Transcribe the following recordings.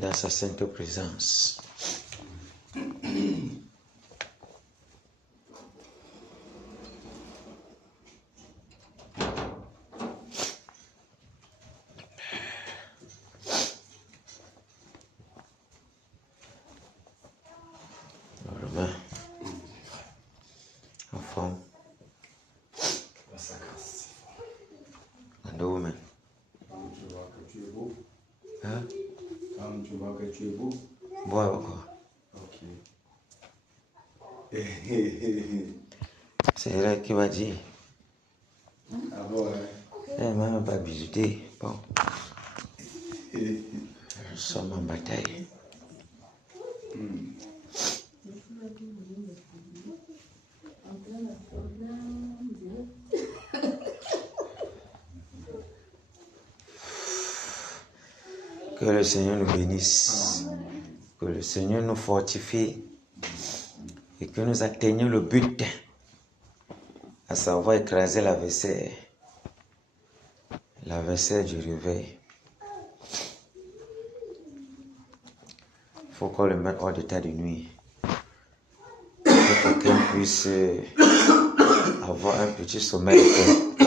dans sa sainte présence. Romain, en forme. Sa grâce. Woman. Quand tu vois que tu es beau. Hein? Quand tu vois que tu es beau. Bois encore. Ok. C'est elle qui va dire. Ah bon, hein? Elle m'a même pas visité. Bon. Nous sommes en bataille. Que le Seigneur nous bénisse. Que le Seigneur nous fortifie. Et que nous atteignions le but. À savoir écraser l'adversaire. L'adversaire du réveil. Il faut qu'on le mette hors d'état de nuit. Que quelqu'un puisse avoir un petit sommeil de paix.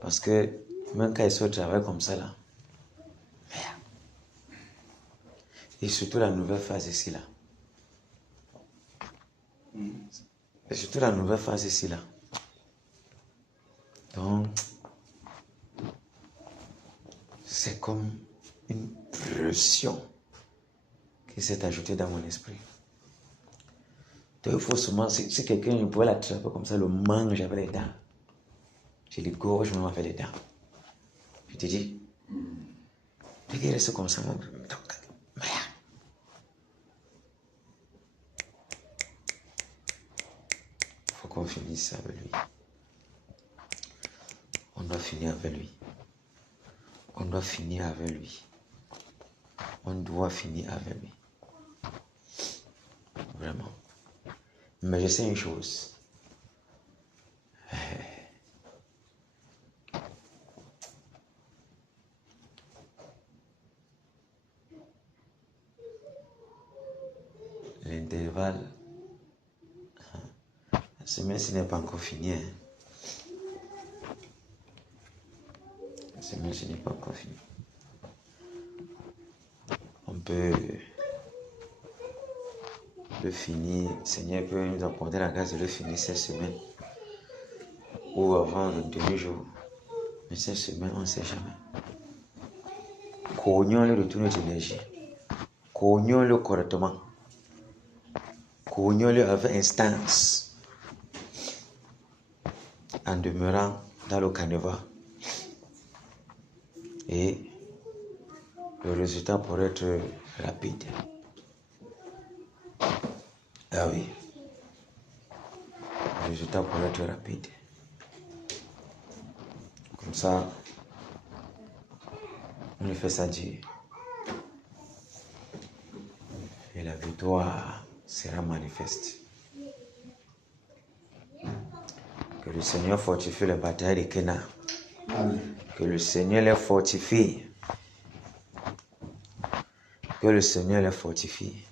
Parce que même quand ils sont au travail comme ça là, merde. Et surtout la nouvelle phase ici là. Et surtout la nouvelle phase ici là. Donc, c'est comme une pression qui s'est ajoutée dans mon esprit. Donc, il faut seulement, si quelqu'un pouvait l'attraper comme ça, le mange avec les dents. Je les gorge même avec les dents. Je te dis, il reste comme ça, mon merde. Il faut qu'on finisse avec lui. On doit finir avec lui. On doit finir avec lui. On doit finir avec lui. Vraiment. Mais je sais une chose. L'intervalle, la semaine-ci n'est pas encore finie. Hein. La semaine-ci n'est pas encore finie. On peut le finir. Le Seigneur peut nous accorder la grâce de le finir cette semaine. Ou avant le demi-jour. Mais cette semaine, on ne sait jamais. Cognons-le de toute notre énergie. Cognons-le correctement. Cognons-le avec instance. En demeurant dans le canevas. Et le résultat pourrait être rapide. Ah oui. Le résultat pourrait être rapide. Comme ça, on le fait ça Dieu. Et la victoire sera manifeste. Que le Seigneur fortifie les batailles de Kéna. Amen. Que le Seigneur les fortifie. Que le Seigneur les fortifie.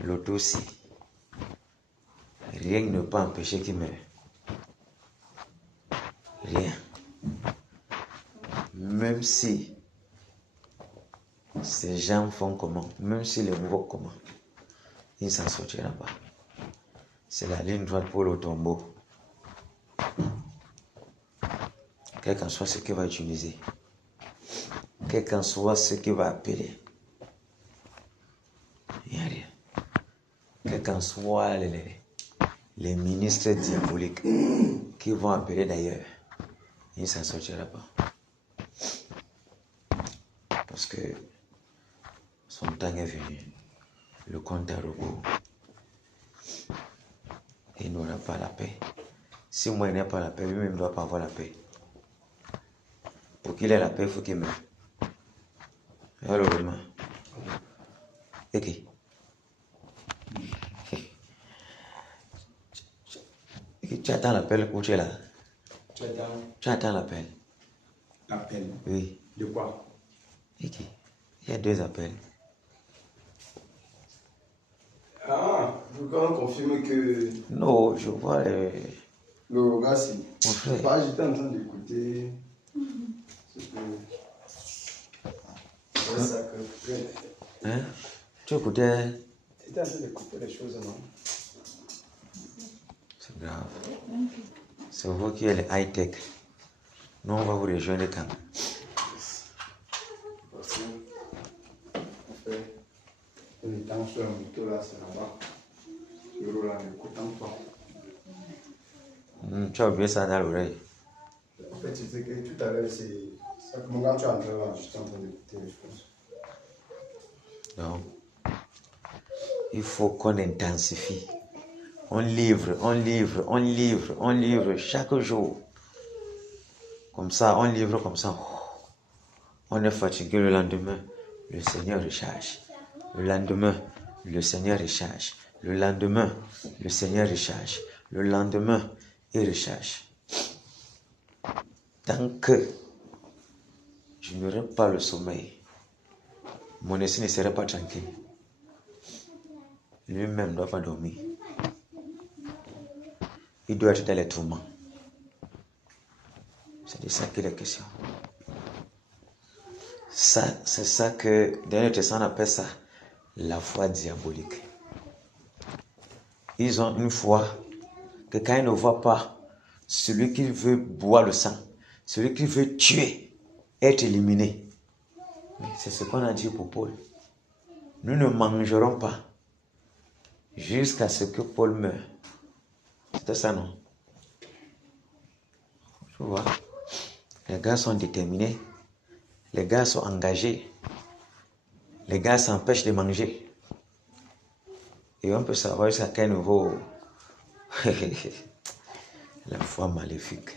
L'autre aussi. Rien ne peut empêcher qu'il meure. Rien. Même si ces gens font comment, même si les voient comment, il ne s'en sortira pas. C'est la ligne droite pour le tombeau. Quel qu'en soit ce qu'il va utiliser. Quel qu'en soit ce qu'il va appeler. Il n'y a rien. Quel qu'en soit les ministres diaboliques qui vont appeler d'ailleurs, il ne s'en sortira pas. Parce que son temps est venu. Le compte est rebours. Il n'aura pas la paix. Si moi il n'a pas la paix, lui-même ne doit pas avoir la paix. Pour qu'il ait la paix, il faut qu'il meure. Alors, Romain. Ok. Tu attends l'appel ou tu es là? Tu attends Tu attends l'appel. l'appel. Oui. De quoi? Il y a 2 appels. Ah, vous quand confirmer que Non, je vois le gars, si. mon frère. Pas, j'étais en train d'écouter. C'est ça que. Hein? Tu écoutais? J'étais en train d'écouter les choses, non? C'est grave. C'est vous qui êtes les high-tech. Nous, on va vous rejoindre quand même. Parce que, en fait, le temps sur la moto là, c'est là-bas. Je roule en écoutant pas. Tu as oublié ça dans l'oreille. En fait, c'est que tout à l'heure, c'est ça que mon gars, tu es en train là, j'étais en train d'écouter les choses. Donc, il faut qu'on intensifie. On livre, on livre, on livre, on livre chaque jour. Comme ça, on livre comme ça. On est fatigué le lendemain. Le Seigneur recharge. Le lendemain, le Seigneur recharge. Le lendemain, le Seigneur recharge. Le lendemain, il recharge. Tant que je n'aurai pas le sommeil, mon esprit ne serait pas tranquille. Lui-même ne doit pas dormir. Il doit être dans les tourments. C'est de ça qu'il est question. Ça, c'est ça que dans le Testament on appelle ça la foi diabolique. Ils ont une foi que quand ils ne voient pas celui qui veut boire le sang, celui qui veut tuer, être éliminé. Mais c'est ce qu'on a dit pour Paul. Nous ne mangerons pas jusqu'à ce que Paul meure. C'était ça, non? Tu vois, les gars sont déterminés, les gars sont engagés, les gars s'empêchent de manger. Et on peut savoir jusqu'à quel niveau la foi maléfique.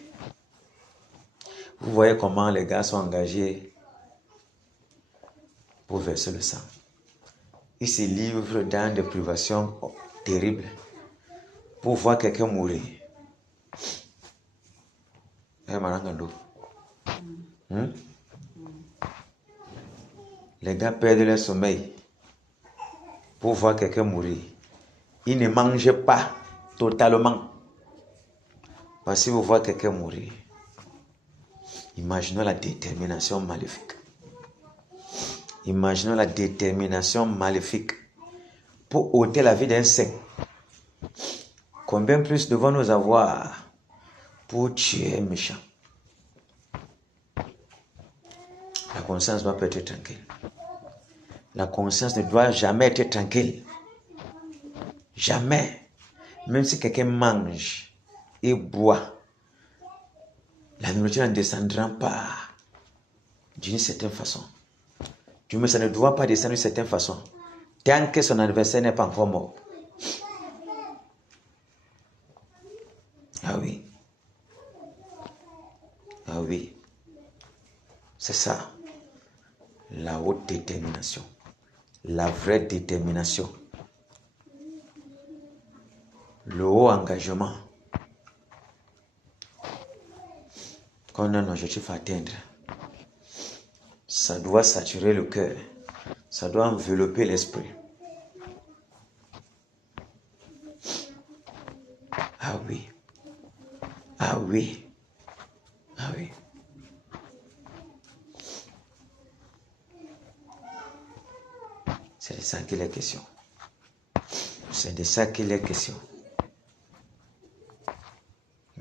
Vous voyez comment les gars sont engagés pour verser le sang. Ils se livrent dans des privations terribles pour voir quelqu'un mourir. Les gars perdent leur sommeil pour voir quelqu'un mourir. Ils ne mangent pas totalement parce qu'ils voient quelqu'un mourir. Imaginons la détermination maléfique. Imaginons la détermination maléfique pour ôter la vie d'un saint. Combien plus devons-nous avoir pour tuer un méchant? La conscience doit pas être tranquille. La conscience ne doit jamais être tranquille. Jamais. Même si quelqu'un mange et boit, la nourriture ne descendra pas d'une certaine façon. Du moins, ça ne doit pas descendre d'une certaine façon. Tant que son adversaire n'est pas encore mort. Ah oui. Ah oui. C'est ça. La haute détermination. La vraie détermination. Le haut engagement qu'on a un objectif à atteindre. Ça doit saturer le cœur. Ça doit envelopper l'esprit. Ah oui. Ah oui. Ah oui. C'est de ça qu'il est question. C'est de ça qu'il est question.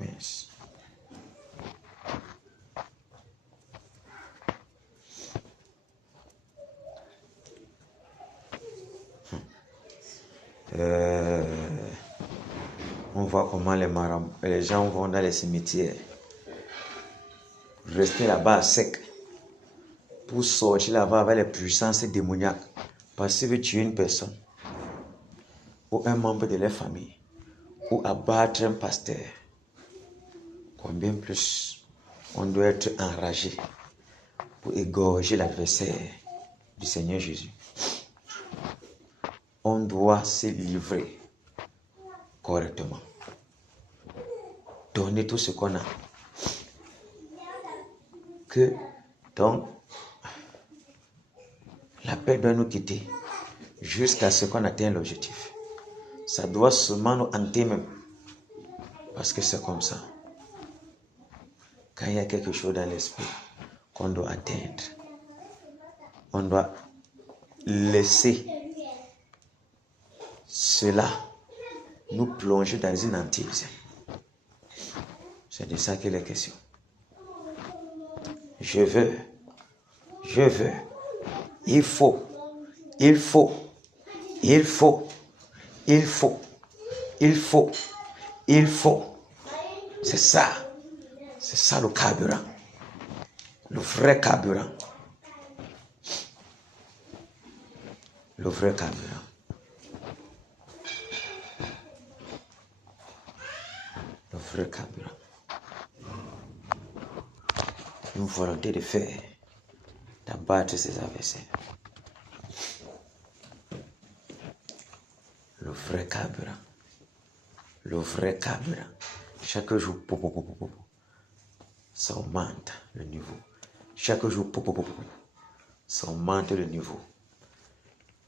Yes. On voit comment les gens vont dans les cimetières, rester là-bas sec, pour sortir là-bas avec les puissances démoniaques, parce qu'ils veulent tuer une personne, ou un membre de leur famille, ou abattre un pasteur. Combien plus on doit être enragé pour égorger l'adversaire du Seigneur Jésus. On doit se livrer correctement. Donner tout ce qu'on a. Donc, La paix doit nous quitter jusqu'à ce qu'on atteigne l'objectif. Ça doit seulement nous hanter même. Parce que c'est comme ça. Quand il y a quelque chose dans l'esprit qu'on doit atteindre, on doit laisser cela nous plonger dans une hantise. C'est de ça qu'il est question. Je veux, il faut. C'est ça le carburant, le vrai carburant. Le vrai carburant. Le vrai carburant. Une volonté de faire, d'abattre ses adversaires. Le vrai carburant. Le vrai carburant. Chaque jour, ça augmente le niveau. Chaque jour, ça augmente le niveau.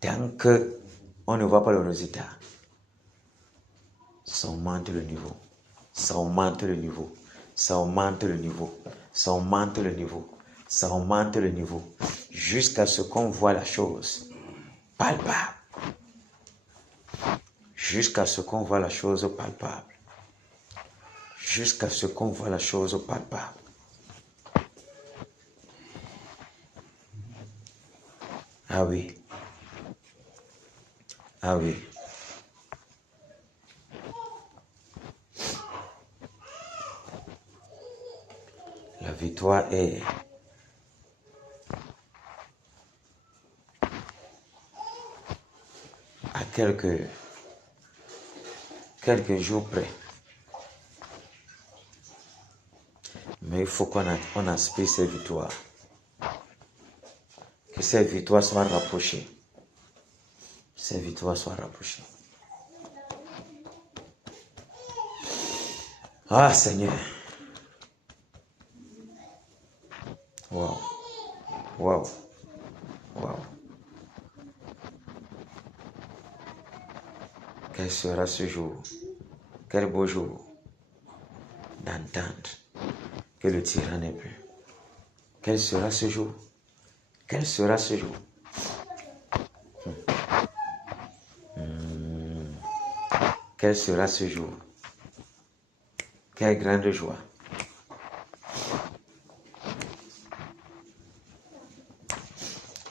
Tant qu'on ne voit pas le résultat, ça augmente le niveau. Ça augmente le niveau. Ça augmente le niveau. Ça augmente le niveau. Ça augmente le niveau. Jusqu'à ce qu'on voit la chose palpable. Jusqu'à ce qu'on voit la chose palpable. Jusqu'à ce qu'on voit la chose palpable. Ah oui. Ah oui. La victoire est à quelques jours près. Mais il faut qu'on aspire ces victoires. Que ces victoires soient rapprochées. Ces victoires soient rapprochées. Ah Seigneur. Wow. Wow. Wow. Quel sera ce jour? Quel beau jour d'entendre que le tyran n'est plus. Quel sera ce jour? Quel sera ce jour? Quel sera ce jour? Quelle grande joie.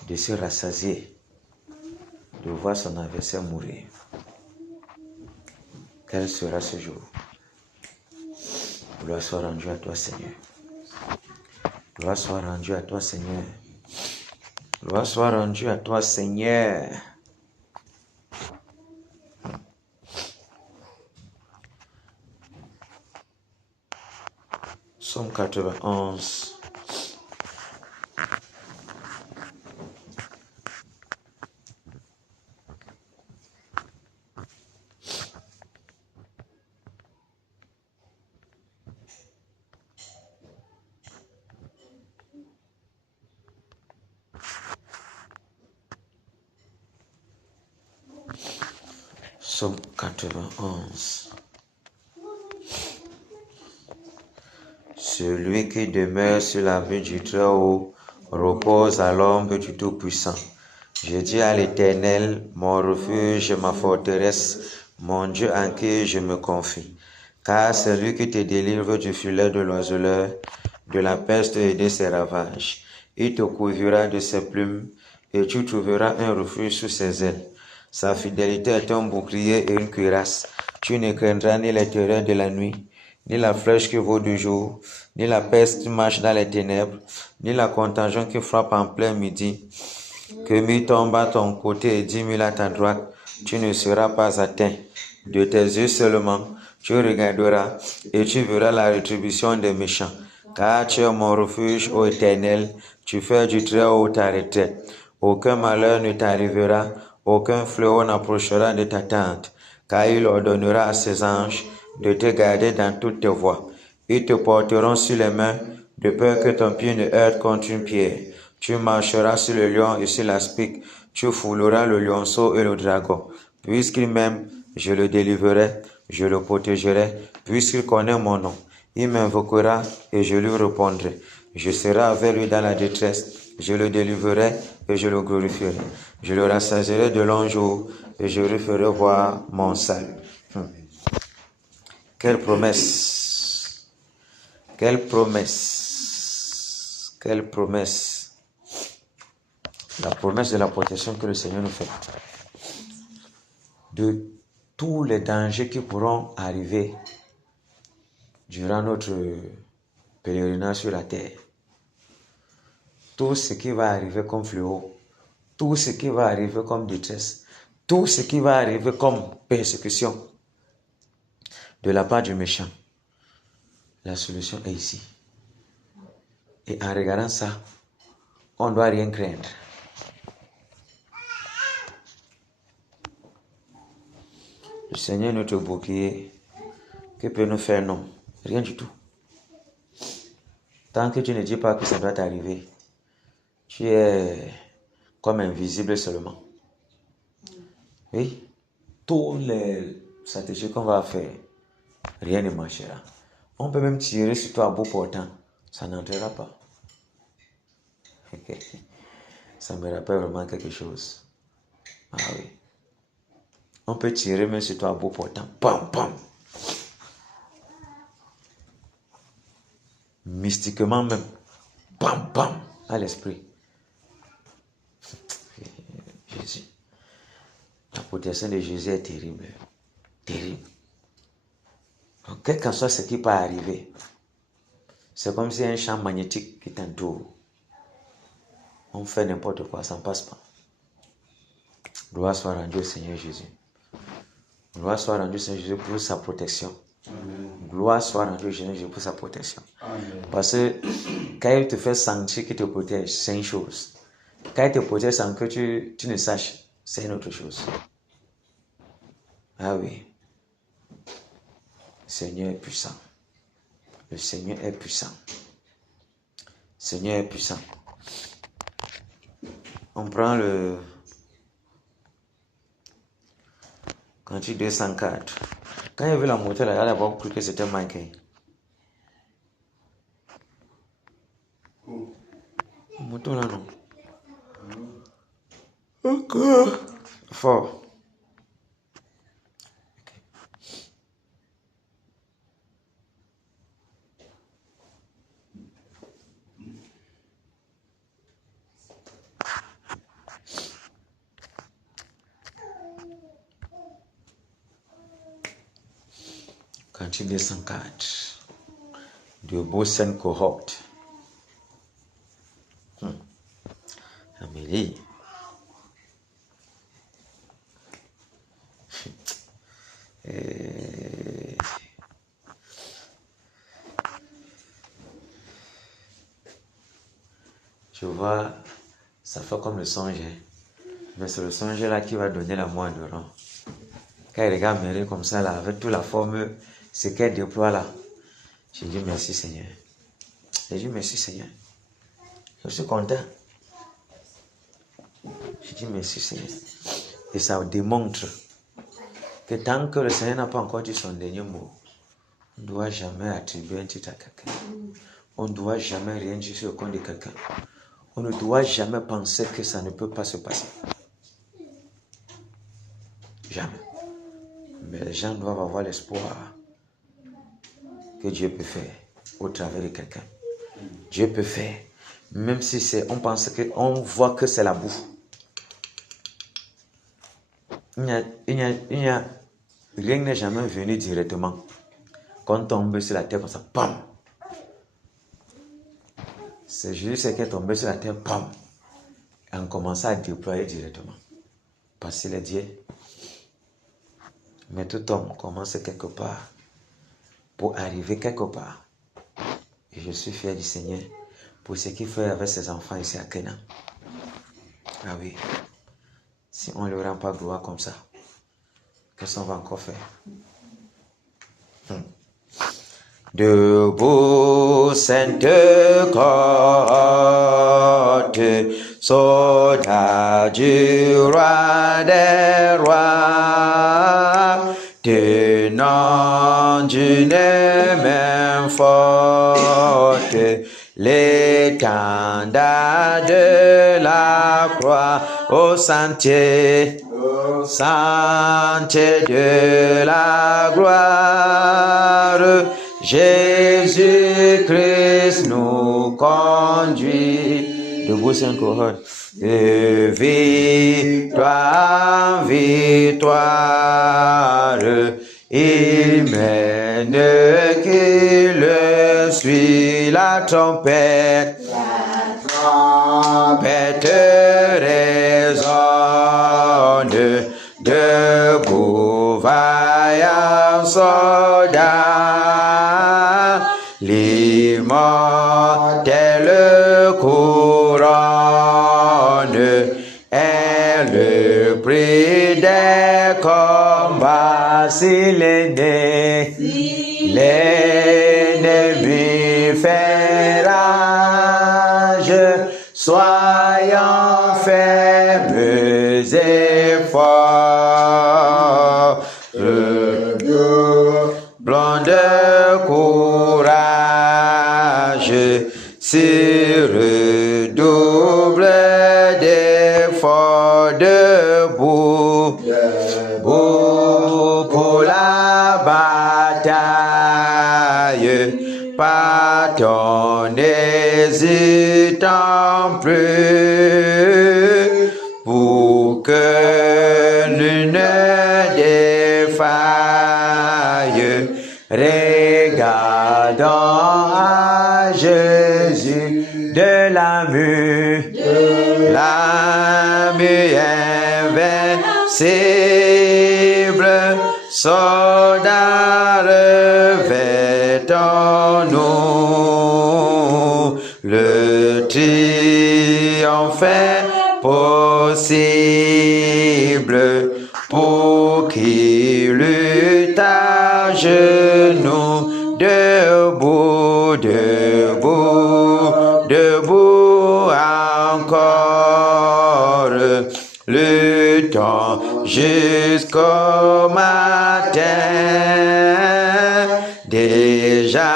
De se rassasier, de voir son adversaire mourir. Quel sera ce jour? Gloire soit rendue à toi, Seigneur. Gloire soit rendue à toi, Seigneur. Gloire soit rendue à toi, Seigneur. Psaume 91. Psaume 91. Celui qui demeure sur l'abri du Très-Haut repose à l'ombre du Tout-Puissant. Je dis à l'Éternel, mon refuge et ma forteresse, mon Dieu en qui je me confie. Car c'est lui qui te délivre du filet de l'oiseleur, de la peste et de ses ravages. Il te couvrira de ses plumes et tu trouveras un refuge sous ses ailes. Sa fidélité est un bouclier et une cuirasse. Tu ne craindras ni les terreurs de la nuit, ni la flèche qui vaut du jour, ni la peste qui marche dans les ténèbres, ni la contagion qui frappe en plein midi. Que 1000 tombent à ton côté et 10 000 à ta droite, tu ne seras pas atteint. De tes yeux seulement, tu regarderas et tu verras la rétribution des méchants. Car tu es mon refuge, ô Éternel, tu fais du Très-Haut ta retraite. Aucun malheur ne t'arrivera, aucun fléau n'approchera de ta tente, car il ordonnera à ses anges de te garder dans toutes tes voies. Ils te porteront sur les mains, de peur que ton pied ne heurte contre une pierre. Tu marcheras sur le lion et sur l'aspic. Tu fouleras le lionceau et le dragon. Puisqu'il m'aime, je le délivrerai, je le protégerai. Puisqu'il connaît mon nom, il m'invoquera et je lui répondrai. Je serai avec lui dans la détresse. Je le délivrerai et je le glorifierai. Je le rassasierai de longs jours et je lui ferai voir mon salut. Quelle promesse! Quelle promesse! Quelle promesse! La promesse de la protection que le Seigneur nous fait. De tous les dangers qui pourront arriver durant notre pèlerinage sur la terre. Tout ce qui va arriver comme fléau, tout ce qui va arriver comme détresse, tout ce qui va arriver comme persécution de la part du méchant. La solution est ici. Et en regardant ça, on ne doit rien craindre. Le Seigneur est notre bouclier. Que peut nous faire non? Rien du tout. Tant que tu ne dis pas que ça doit t'arriver, tu es comme invisible seulement. Oui, toutes les stratégies qu'on va faire, rien ne marchera. On peut même tirer sur toi à bout portant, ça n'entrera pas. Ça me rappelle vraiment quelque chose. Ah oui. On peut tirer même sur toi à bout portant. Pam, pam. Mystiquement même. Pam, pam. À l'esprit. Jésus. La protection de Jésus est terrible. Terrible. Donc, quel qu'en soit ce qui peut arriver, c'est comme si un champ magnétique qui t'entoure. On fait n'importe quoi, ça ne passe pas. Gloire soit rendue au Seigneur Jésus. Gloire soit rendue au Seigneur Jésus pour sa protection. Amen. Gloire soit rendue au Seigneur Jésus pour sa protection. Amen. Parce que quand il te fait sentir qu'il te protège, c'est une chose. Quand il te protège sans que tu ne saches, c'est une autre chose. Ah oui. Le Seigneur est puissant. Le Seigneur est puissant. Le Seigneur est puissant. On prend le Cantique 204. Quand il a vu la montée là, il a d'abord cru que c'était manqué. Moto là non. Encore. Fort. Cantique 204. De Bossen cohorte. Amélie. Je vois, ça fait comme le songe. Mais c'est le songe là qui va donner la moi de rang. Quand il regarde Marie comme ça là, avec toute la forme, ce qu'elle déploie là, je dis merci Seigneur. Je dis merci Seigneur. Je suis content. Je dis merci Seigneur. Et ça démontre que tant que le Seigneur n'a pas encore dit son dernier mot, on ne doit jamais attribuer un titre à quelqu'un. On ne doit jamais rien dire sur le compte de quelqu'un. On ne doit jamais penser que ça ne peut pas se passer. Jamais. Mais les gens doivent avoir l'espoir que Dieu peut faire au travers de quelqu'un. Dieu peut faire, même si on pense qu'on voit que c'est la boue. Rien n'est jamais venu directement. Quand on tombe sur la terre comme ça, pam! C'est juste ce qui est tombé sur la terre, pam! Et on commence à déployer directement. Parce qu'il est Dieu. Mais tout homme commence quelque part pour arriver quelque part. Et je suis fier du Seigneur pour ce qu'il fait avec ses enfants ici à Canaan. Ah oui. Si on ne lui rend pas gloire comme ça, qu'est-ce qu'on va encore faire? Debout, sainte côte, soldat du roi des rois, tenant d'une main forte l'étendard de la croix au sentier de la gloire. Jésus-Christ nous conduit. Debout, c'est encore. De victoire en victoire, il mène qui le suit la trompette. Résonne, debout vaillant soldat, l'immortelle couronne est le prix des combats. S'il est né, l'ennemi fait rage, soyons fermes et forts. Blonde courage, si redouble d'efforts, debout pour la bataille, partons n'hésitant plus, pour que nul ne défaille. Regardons à Jésus de la mue invincible, soldat revêtons-nous le triomphe possible, pour qui lutte à genoux, debout, debout, debout encore, luttons jusqu'au matin. Déjà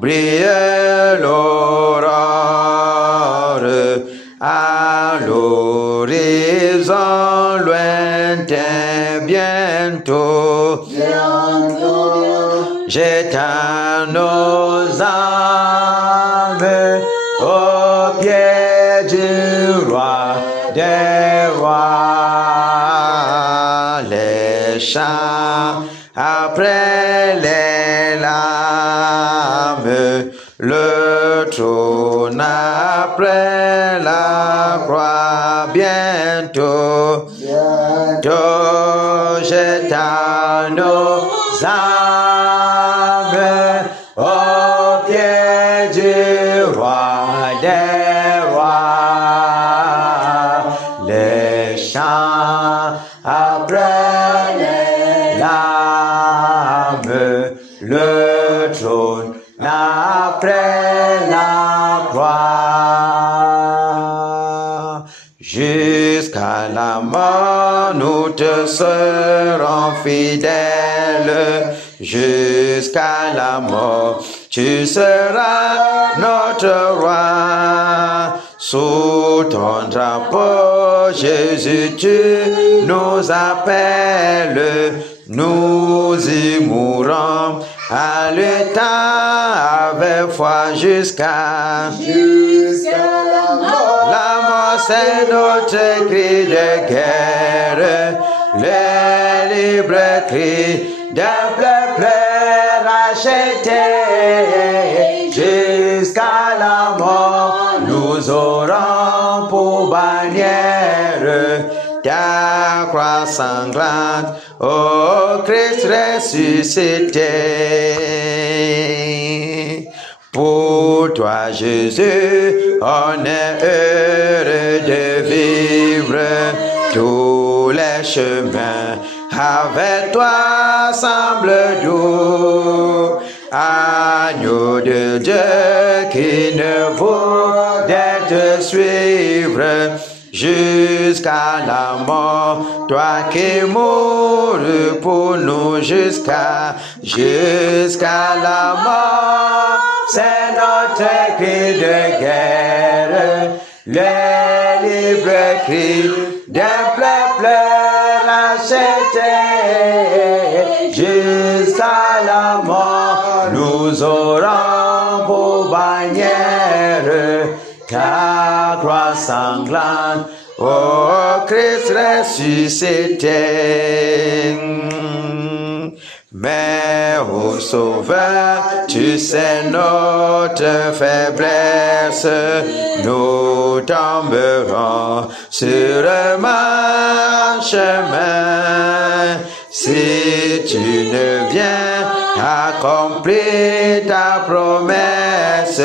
brille l'aurore, à l'horizon lointain bientôt. J'éteins nos âmes au pied du roi des rois. Les chants après les larmes, le trône après la croix bientôt. J'éteins nos âmes au pied du roi des rois. Les chants après les larmes, le trône après la croix. Jusqu'à la mort, nous te serons fidèles. Jusqu'à la mort, tu seras notre roi. Sous ton drapeau, Jésus, tu nous appelles. Nous y mourrons à l'état avec foi jusqu'à la mort. La mort, c'est notre cri de guerre, le libre cri d'un peuple racheté. Jusqu'à la mort, nous aurons pour bannière ta croix sanglante, ô Christ ressuscité. Pour toi, Jésus, on est heureux de vivre tous les chemins. Avec toi semble doux, agneau de Dieu qui ne vaut d'être te suivre jusqu'à la mort. Toi qui mourus pour nous jusqu'à la mort. C'est notre cri de guerre, le libre cri d'un peuple racheté. Jusqu'à la mort, nous aurons pour bannière ta croix sanglante, ô Christ ressuscité. Mais ô Sauveur, tu sais notre faiblesse, nous tomberons sur un chemin. Si tu ne viens accomplir ta promesse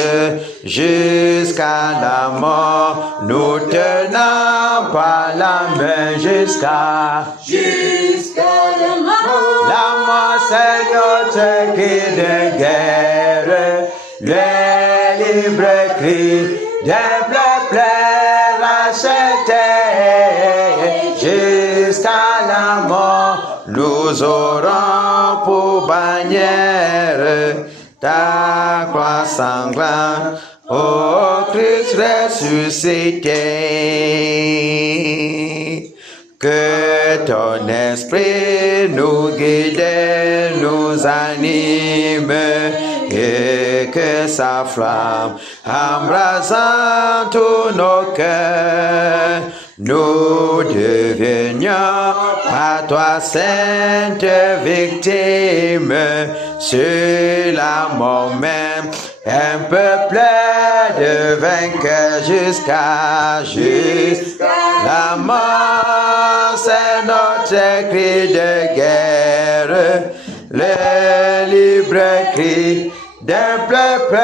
jusqu'à la mort, nous tenons pas la main jusqu'à la mort. La mort, c'est notre cri de guerre, le libre cri d'un peuple racheté. Jusqu'à la mort, nous aurons pour bannière ta croix sanglante, ô Christ ressuscité. Que ton esprit nous guide, nous anime, et que sa flamme embrasant tous nos cœurs, nous devenions à toi sainte victime sur la mort même, un peuple de vainqueurs jusqu'à la mort. C'est notre cri de guerre, le libre cri d'un peuple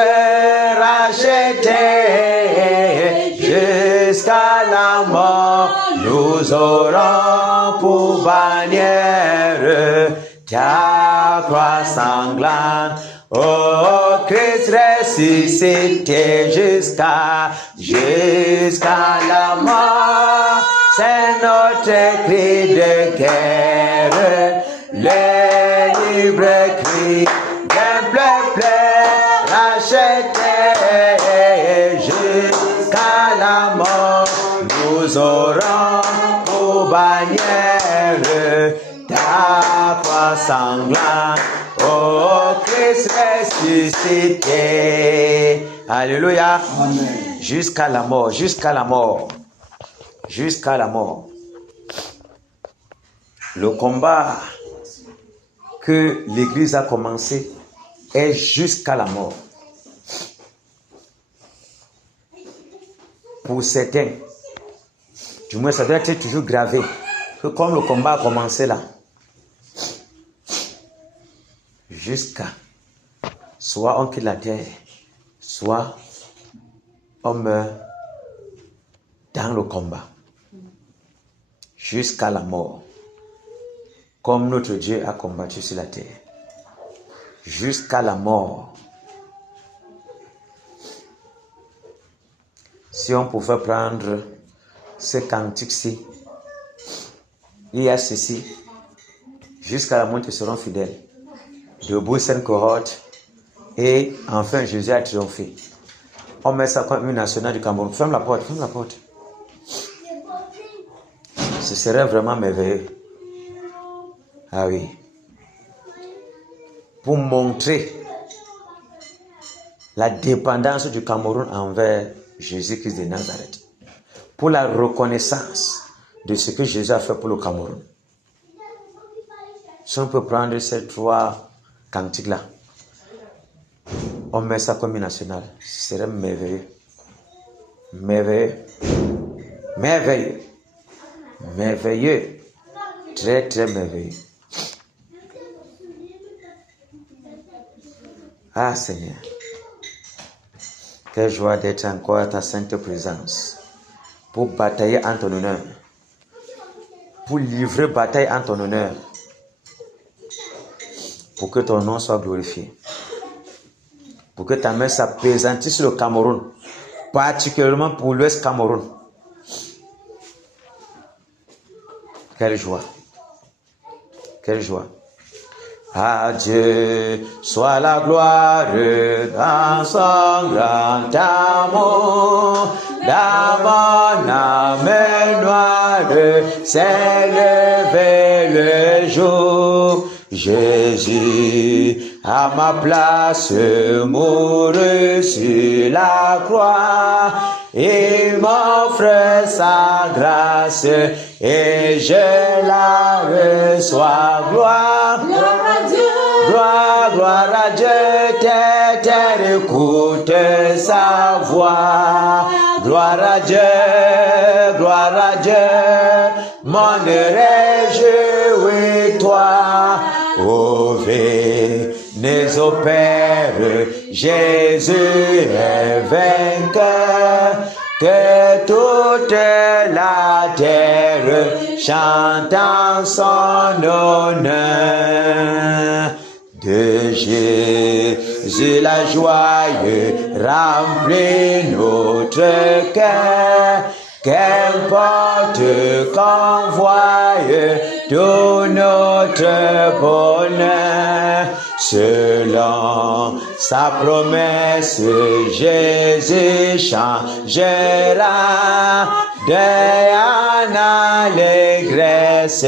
racheté. Jusqu'à la mort, nous aurons pour bannière ta croix sanglante, ô Christ ressuscité. Jusqu'à la mort, c'est notre cri de guerre, le libre cri d'un peuple racheté. Jusqu'à la mort, nous aurons pour bannière ta croix sanglante, ô Christ ressuscité. Alléluia. Amen. Jusqu'à la mort, jusqu'à la mort. Jusqu'à la mort. Le combat que l'Église a commencé est jusqu'à la mort. Pour certains, du moins ça doit être toujours gravé, que comme le combat a commencé là, jusqu'à soit on quitte la terre, soit on meurt dans le combat. Jusqu'à la mort, comme notre Dieu a combattu sur la terre, jusqu'à la mort. Si on pouvait prendre ce cantique-ci, il y a ceci: jusqu'à la mort ils seront fidèles, debout sainte cohorte, et enfin Jésus a triomphé. On met ça comme une nationale du Cameroun. Ferme la porte, ferme la porte. Ce serait vraiment merveilleux. Ah oui. Pour montrer la dépendance du Cameroun envers Jésus-Christ de Nazareth. Pour la reconnaissance de ce que Jésus a fait pour le Cameroun. Si on peut prendre ces trois cantiques-là, on met ça comme une nationale. Ce serait merveilleux. Merveilleux. Merveilleux. Merveilleux. Très, très merveilleux. Ah Seigneur. Quelle joie d'être encore à ta sainte présence. Pour batailler en ton honneur. Pour livrer bataille en ton honneur. Pour que ton nom soit glorifié. Pour que ta main s'appesantisse sur le Cameroun. particulièrement pour l'Ouest Cameroun. Quelle joie. Quelle joie. À Dieu soit la gloire dans son grand amour. Dans mon âme noire s'est levé le jour. Jésus à ma place mourut sur la croix. Il m'offre sa grâce et je la reçois. Gloire, gloire à Dieu. Gloire à Dieu, terre écoute sa voix. Gloire à Dieu, monde réjouis-toi. Ô venez au Père, Jésus est vainqueur. Que toute la terre chante en son honneur. De Jésus la joie remplit notre cœur. Qu'importe qu'on voie tout notre bonheur, selon sa promesse, Jésus changera en allégresse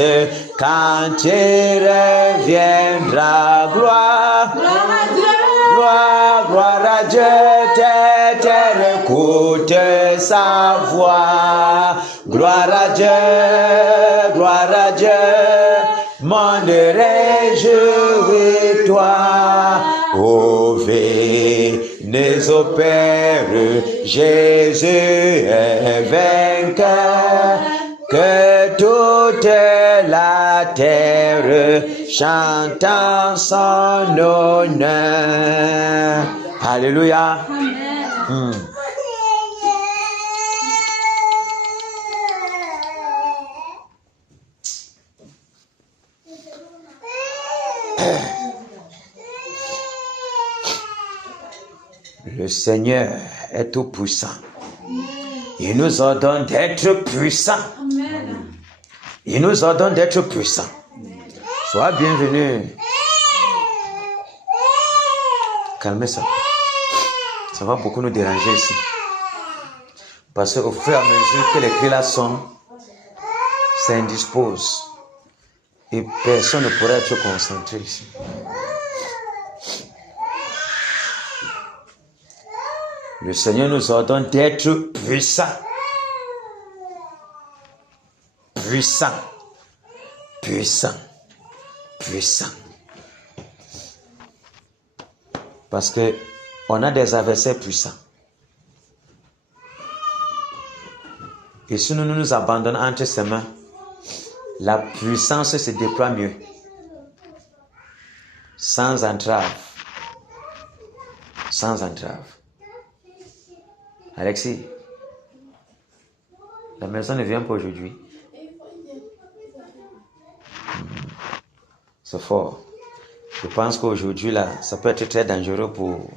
quand il reviendra. Gloire, gloire à Dieu, gloire à Dieu, terre écoute sa voix. Gloire à Dieu, monde réjouis-toi. Ô venez au Père, Jésus est vainqueur. Que toute la terre chante en son honneur. Alléluia. Amen. Le Seigneur est tout puissant. Il nous ordonne d'être puissants. Il nous ordonne d'être puissants. Sois bienvenu. Calmez ça. Ça va beaucoup nous déranger ici. Parce qu'au fur et à mesure que les cris là sonnent, ça indispose. Et personne ne pourra être concentré ici. Le Seigneur nous ordonne d'être puissants. Puissant, puissant, puissant. Parce que on a des adversaires puissants. Et si nous nous abandonnons entre ses mains, la puissance se déploie mieux. Sans entrave. Sans entrave. Alexis, la maison ne vient pas aujourd'hui. C'est fort. Je pense qu'aujourd'hui, là, ça peut être très dangereux pour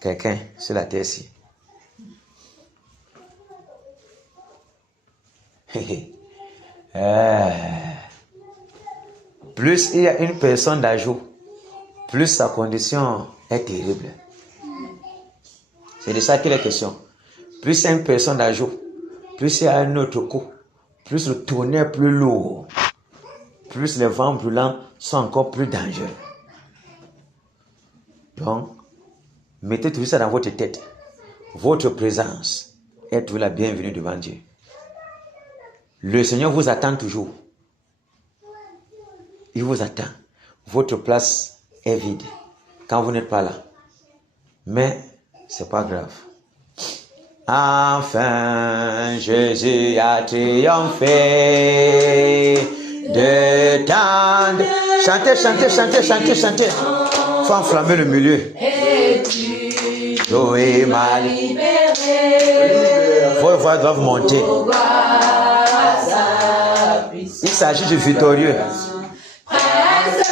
quelqu'un sur la terre-ci. Plus il y a une personne d'ajout, plus sa condition est terrible. C'est de ça qu'il est question. Plus il y a une personne d'ajout, plus il y a un autre coup, plus le tonnerre plus lourd, plus les vents brûlants sont encore plus dangereux. Donc, mettez tout ça dans votre tête. Votre présence est toujours la bienvenue devant Dieu. Le Seigneur vous attend toujours. Il vous attend. Votre place est vide quand vous n'êtes pas là. Mais c'est pas grave. Enfin, Jésus a triomphé de tant de... Chantez, chantez, chantez, chantez, chantez. Faut enflammer le milieu. Joé m'a libéré. Vos voix doivent monter. Il s'agit du victorieux. Prince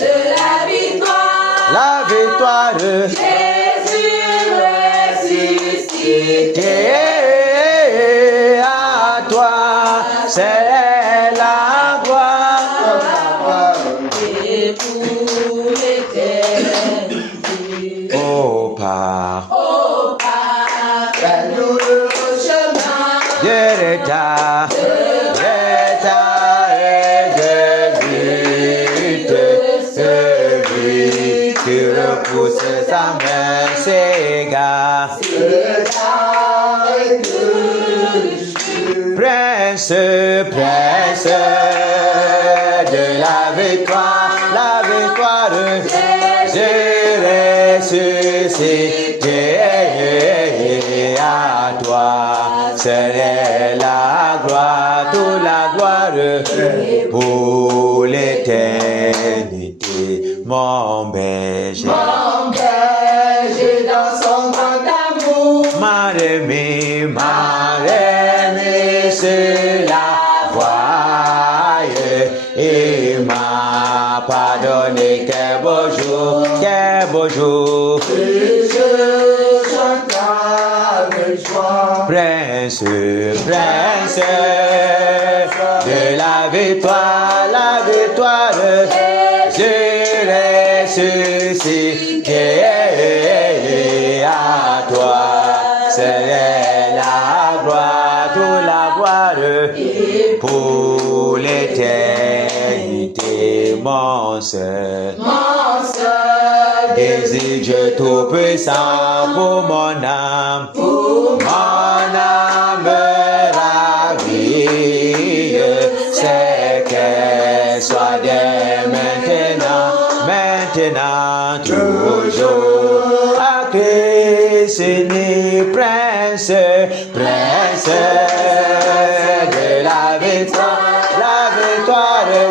de la victoire. La victoire. Jésus à toi, c'est la gloire. Et pour l'éternité. Oh, Père, Oh, Père, nous le chemin. de l'état et de lutte, celui qui repousse sa main s'égare. Prince de la victoire, Jésus ressuscité à toi, c'est la gloire, toute la gloire pour l'éternité, mon berger. Mon berger dans son grand amour. Ma remise sur la voie et m'a pardonné. Quel beau jour, Et je chante avec joie. Prince de la victoire, Jésus ressuscité à toi, c'est la gloire, toute la gloire pour l'éternité, mon seul désir, Dieu tout-puissant pour mon âme, ravie, c'est qu'elle soit dès maintenant, toujours, à Christ uni, prince de la victoire,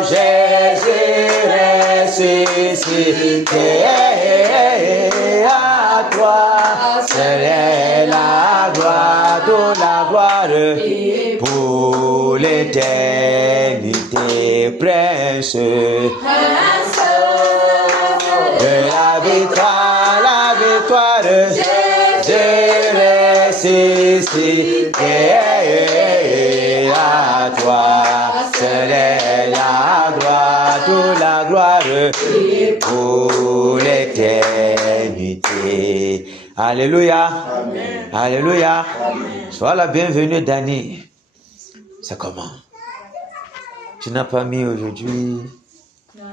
Jésus ressuscité à toi, c'est la gloire, toute la gloire pour l'éternité, prince de la victoire, Jésus ressuscité à toi, c'est la gloire, toute la gloire pour l'éternité. Alléluia. Amen. Alléluia. Amen. Sois la bienvenue, Dani. C'est comment? Tu n'as pas mis aujourd'hui? Non.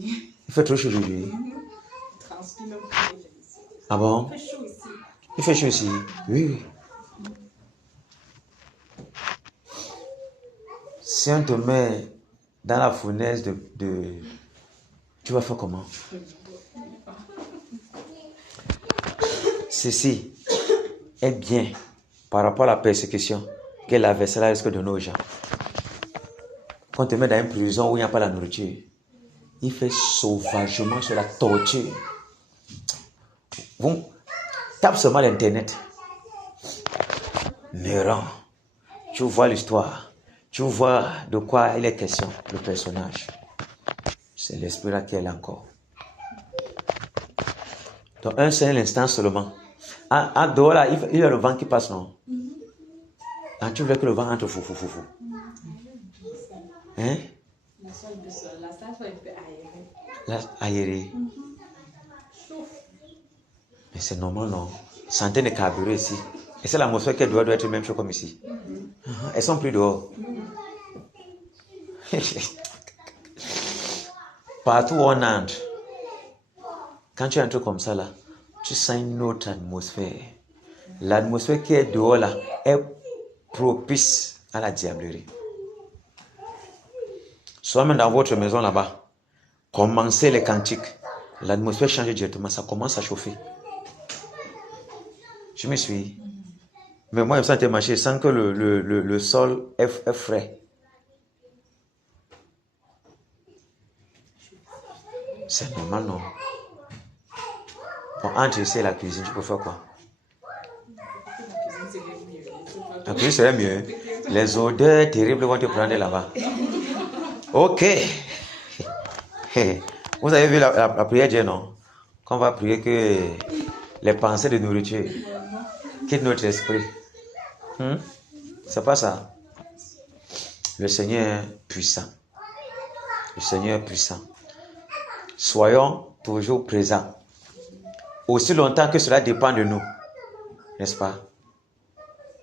Il fait trop chaud aujourd'hui. Transpire même quand il fait ici. Ah bon? Il fait chaud ici. Il fait chaud aussi. Oui. Si on te met dans la fournaise de... Tu vas faire comment? Ceci est bien par rapport à la persécution que l'adversaire risque de donner aux gens. Quand on te met dans une prison où il n'y a pas la nourriture, il fait sauvagement sur la torture. Bon, tape seulement l'internet. Néron. Tu vois l'histoire. Tu vois de quoi il est question, le personnage. C'est l'esprit là qui est là encore. Dans un seul instant seulement. En dehors là, il y a le vent qui passe, non? Tu veux que le vent entre fou. Hein? La salle soit un peu aérée. Aéré. Mais c'est normal, non? Centaines de carburants ici. Et c'est l'atmosphère qui doit être même chose comme ici. Elles sont plus dehors. Partout où on entre, quand tu entres comme ça là, tu sens une autre atmosphère. L'atmosphère qui est dehors là est propice à la diablerie. Soit même dans votre maison là-bas, commencez les cantiques. L'atmosphère change directement, ça commence à chauffer. Tu me suis? Mais moi, je me sens marcher sans que le sol est frais. C'est normal, non? Bon, entre ici et la cuisine, tu peux faire quoi? La cuisine serait mieux. Les odeurs terribles vont te prendre là-bas. Ok. Vous avez vu la prière, Dieu, non? Qu'on va prier que les pensées de nourriture quittent notre esprit. C'est pas ça. Le Seigneur est puissant. Le Seigneur est puissant. Soyons toujours présents. Aussi longtemps que cela dépend de nous. N'est-ce pas?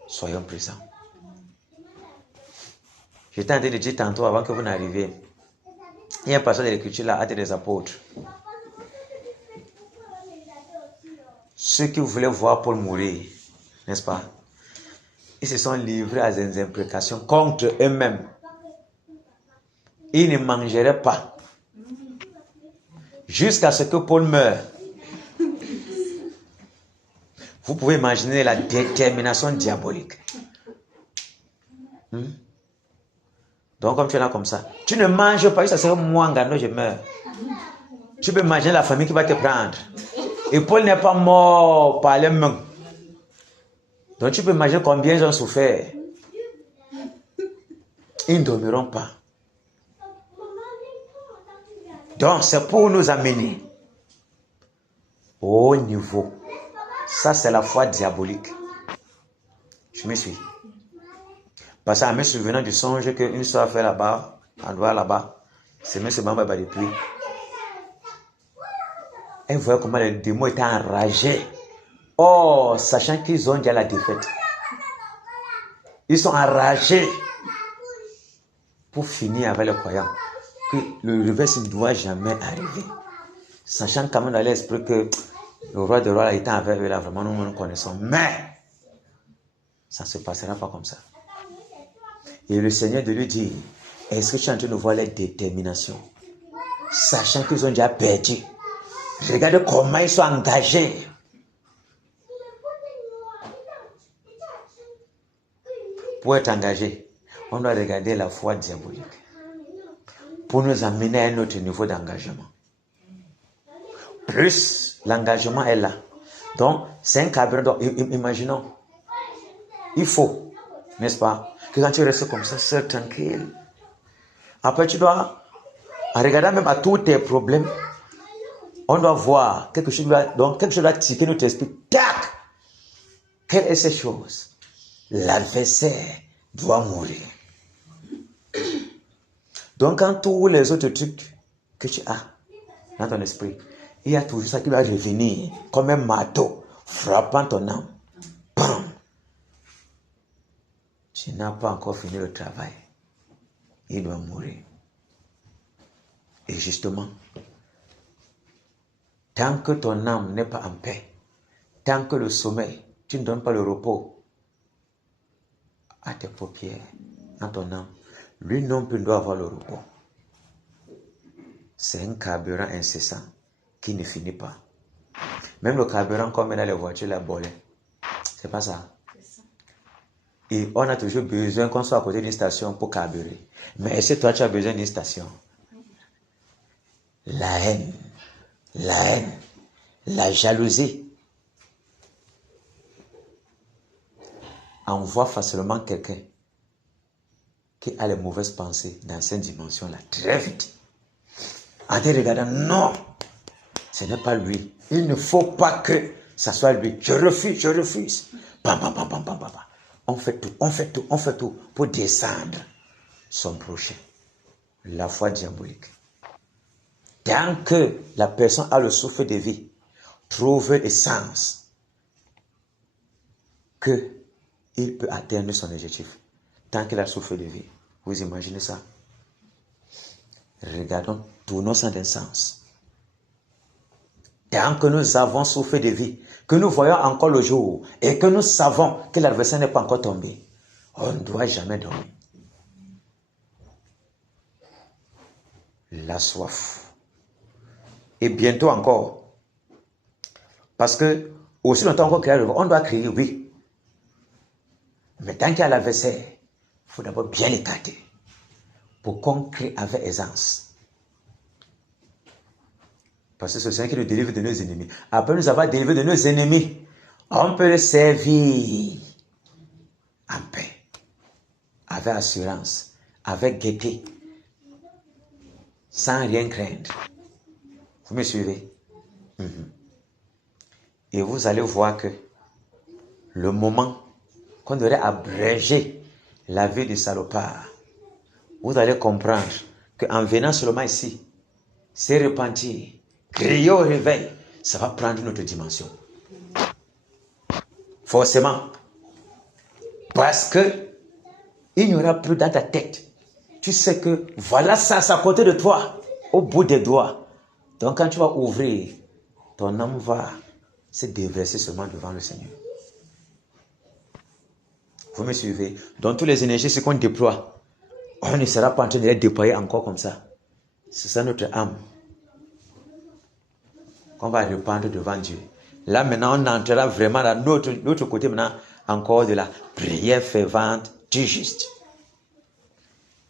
Soyons présents. J'étais en train de dire tantôt avant que vous n'arriviez. Il y a un passage de l'Écriture là, Actes des Apôtres. Ceux qui voulaient voir Paul mourir, n'est-ce pas? Ils se sont livrés à des imprécations contre eux-mêmes. Ils ne mangeraient pas jusqu'à ce que Paul meure. Vous pouvez imaginer la détermination diabolique. Donc, comme tu es là comme ça, tu ne manges pas, ça serait moi, Ngano, je meurs. Tu peux imaginer la famille qui va te prendre. Et Paul n'est pas mort par les mains. Donc, tu peux imaginer combien ils ont souffert. Ils ne dormiront pas. Donc, c'est pour nous amener au haut niveau. Ça, c'est la foi diabolique. Je me suis. Parce qu'en me souvenant du songe qu'une soeur a fait là-bas, en droit là-bas, c'est même ce moment depuis. Elle voyait comment les démons étaient enragés. Oh, sachant qu'ils ont déjà la défaite. Ils sont enragés pour finir avec les croyants. Que le reverse ne doit jamais arriver. Sachant quand même dans l'esprit que le roi de roi étant avec eux là, vraiment nous connaissons. Mais ça ne se passera pas comme ça. Et le Seigneur de lui dire, est-ce que tu es en train de voir les déterminations? Sachant qu'ils ont déjà perdu. Regardez comment ils sont engagés. Pour être engagé, on doit regarder la foi diabolique. Pour nous amener à un autre niveau d'engagement. Plus l'engagement est là. Donc, c'est un carburant. Imaginons. Il faut, n'est-ce pas, que quand tu restes comme ça, seul, tranquille. Après, tu dois, en regardant même à tous tes problèmes, on doit voir quelque chose doit tiquer notre esprit. Tac! Quelle est cette chose? L'adversaire doit mourir. Donc, quand tous les autres trucs que tu as dans ton esprit, il y a toujours ça qui va revenir comme un marteau frappant ton âme. Bam! Tu n'as pas encore fini le travail. Il doit mourir. Et justement, tant que ton âme n'est pas en paix, tant que le sommeil, tu ne donnes pas le repos à tes paupières, à ton âme, lui non plus doit avoir le repos. C'est un carburant incessant qui ne finit pas. Même le carburant comme dans les voitures, la bolée. C'est pas ça. Et on a toujours besoin qu'on soit à côté d'une station pour carburer. Mais est-ce que toi tu as besoin d'une station? La haine, la jalousie envoie facilement quelqu'un qui a les mauvaises pensées dans cette dimension-là, très vite. En te regardant, non, ce n'est pas lui. Il ne faut pas que ça soit lui. Je refuse. Bam, bam, bam, bam, bam, bam. On fait tout pour descendre son prochain. La foi diabolique. Tant que la personne a le souffle de vie, trouve le sens qu'il peut atteindre son objectif. Tant qu'il a le souffle de vie. Vous imaginez ça? Regardons, tournons ça d'un sens. Tant que nous avons souffle de vie, que nous voyons encore le jour et que nous savons que l'adversaire n'est pas encore tombé, on ne doit jamais dormir. La soif. Et bientôt encore. Parce que, aussi longtemps qu'on crée, on doit crier, oui. Mais tant qu'il y a l'adversaire, il faut d'abord bien l'écarter pour qu'on crie avec aisance. Parce que c'est le Seigneur qui nous délivre de nos ennemis. Après nous avoir délivré de nos ennemis, on peut le servir en paix, avec assurance, avec gaieté, sans rien craindre. Vous me suivez? Et vous allez voir que le moment qu'on devrait abréger la vie du salopard, vous allez comprendre qu'en venant seulement ici, se repentir, crier au réveil, ça va prendre une autre dimension. Forcément. Parce que il n'y aura plus dans ta tête. Tu sais que voilà ça, c'est à côté de toi, au bout des doigts. Donc quand tu vas ouvrir, ton âme va se déverser seulement devant le Seigneur. Vous me suivez? Dans toutes les énergies, ce qu'on déploie, on ne sera pas en train de les déployer encore comme ça. C'est ça notre âme qu'on va répandre devant Dieu. Là maintenant, on entrera vraiment dans l'autre côté maintenant, encore de la prière fervente du juste.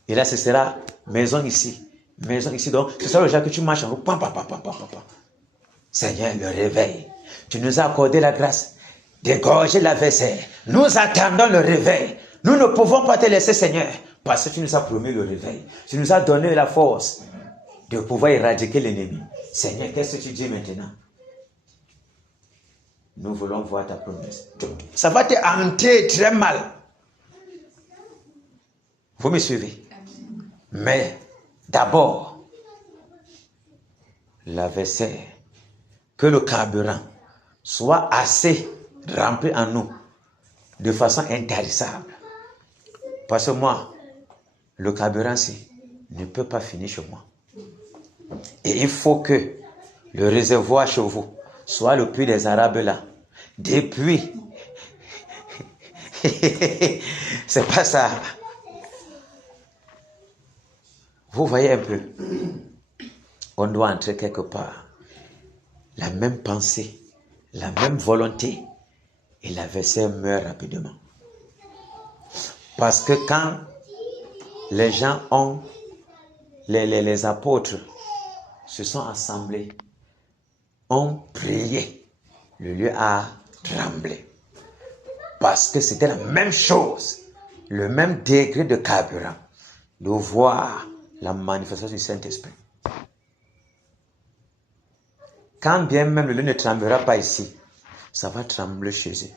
Et là, ce sera maison ici. Donc, ce sera le jour que tu marches en route. Seigneur, le réveil. Tu nous as accordé la grâce d'égorger l'adversaire. Nous attendons le réveil. Nous ne pouvons pas te laisser, Seigneur, parce que tu nous as promis le réveil. Tu nous as donné la force de pouvoir éradiquer l'ennemi. Seigneur, qu'est-ce que tu dis maintenant? Nous voulons voir ta promesse. Ça va te hanter très mal. Vous me suivez? Mais d'abord, l'adversaire, que le carburant soit assez rempli en nous de façon intarissable. Parce que moi, le carburant ne peut pas finir chez moi. Et il faut que le réservoir chez vous soit le puits des Arabes là. Depuis. C'est pas ça. Vous voyez un peu. On doit entrer quelque part. La même pensée, la même volonté. Et l'adversaire meurt rapidement. Parce que quand les gens ont, les apôtres se sont assemblés, ont prié, le lieu a tremblé. Parce que c'était la même chose, le même degré de carburant, de voir la manifestation du Saint-Esprit. Quand bien même le lieu ne tremblera pas ici, ça va trembler chez eux.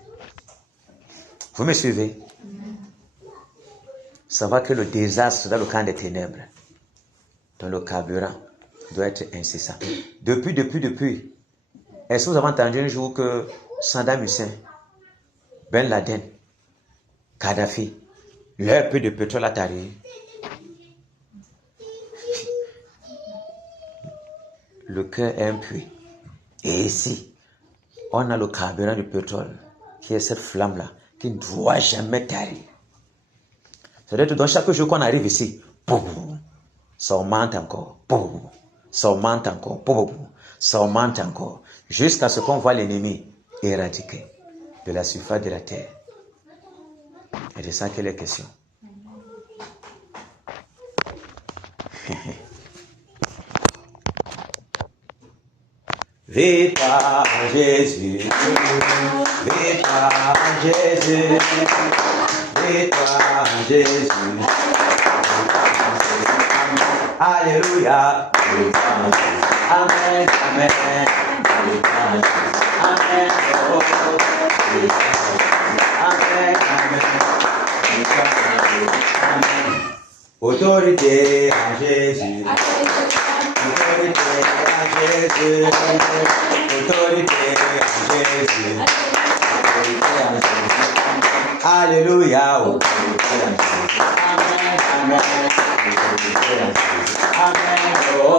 Vous me suivez? Ça va que le désastre dans le camp des ténèbres, dans le carburant, doit être incessant. Depuis. Est-ce que vous avez entendu un jour que Saddam Hussein, Ben Laden, Kadhafi, leur peu de pétrole a taré? Le cœur est un puits. Et ici, on a le carburant du pétrole, qui est cette flamme-là, qui ne doit jamais tarir. C'est-à-dire que dans chaque jour qu'on arrive ici, ça augmente encore, ça augmente encore, ça augmente encore, jusqu'à ce qu'on voit l'ennemi éradiqué de la surface de la terre. Et de ça qu'il est question. Viva Jésus, viva Jésus, viva Jésus. Alléluia. Amen, amen. Amen, oh, amen, amen. Autorité à Jésus. Autorité à Jésus. Autorité à Jésus. Alléluia. Autorité à Jésus. Amen, amen. Amen, oh,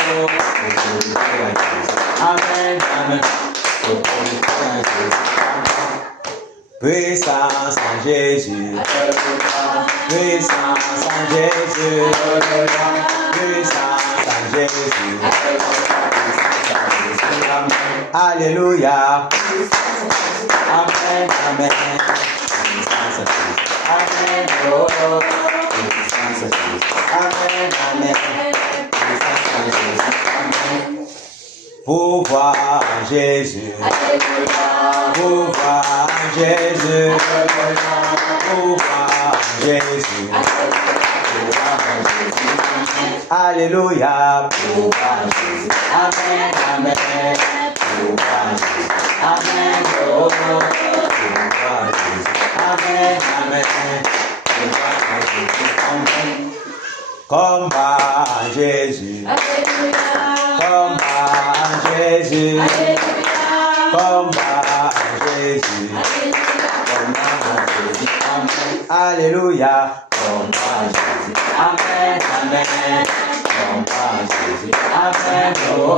amen, amen. Puissance en Jésus. Puissance en Jésus. Puissance en Jésus. Alléluia. Amen, amen. Amen, oh, amen, amen. Pouvoir en Jésus. Pouvoir en Jésus. Pouvoir en Jésus. Alléluia. Pouvoir en Jésus. Amen, amen. Pouvoir en Jésus. Amen. Oh, Amen. Amen. Combat Jésus. Combat Jésus. Combat Jésus. Alléluia. Combat Jésus. Amen. Amen. Combat Jésus. Amen. Oh,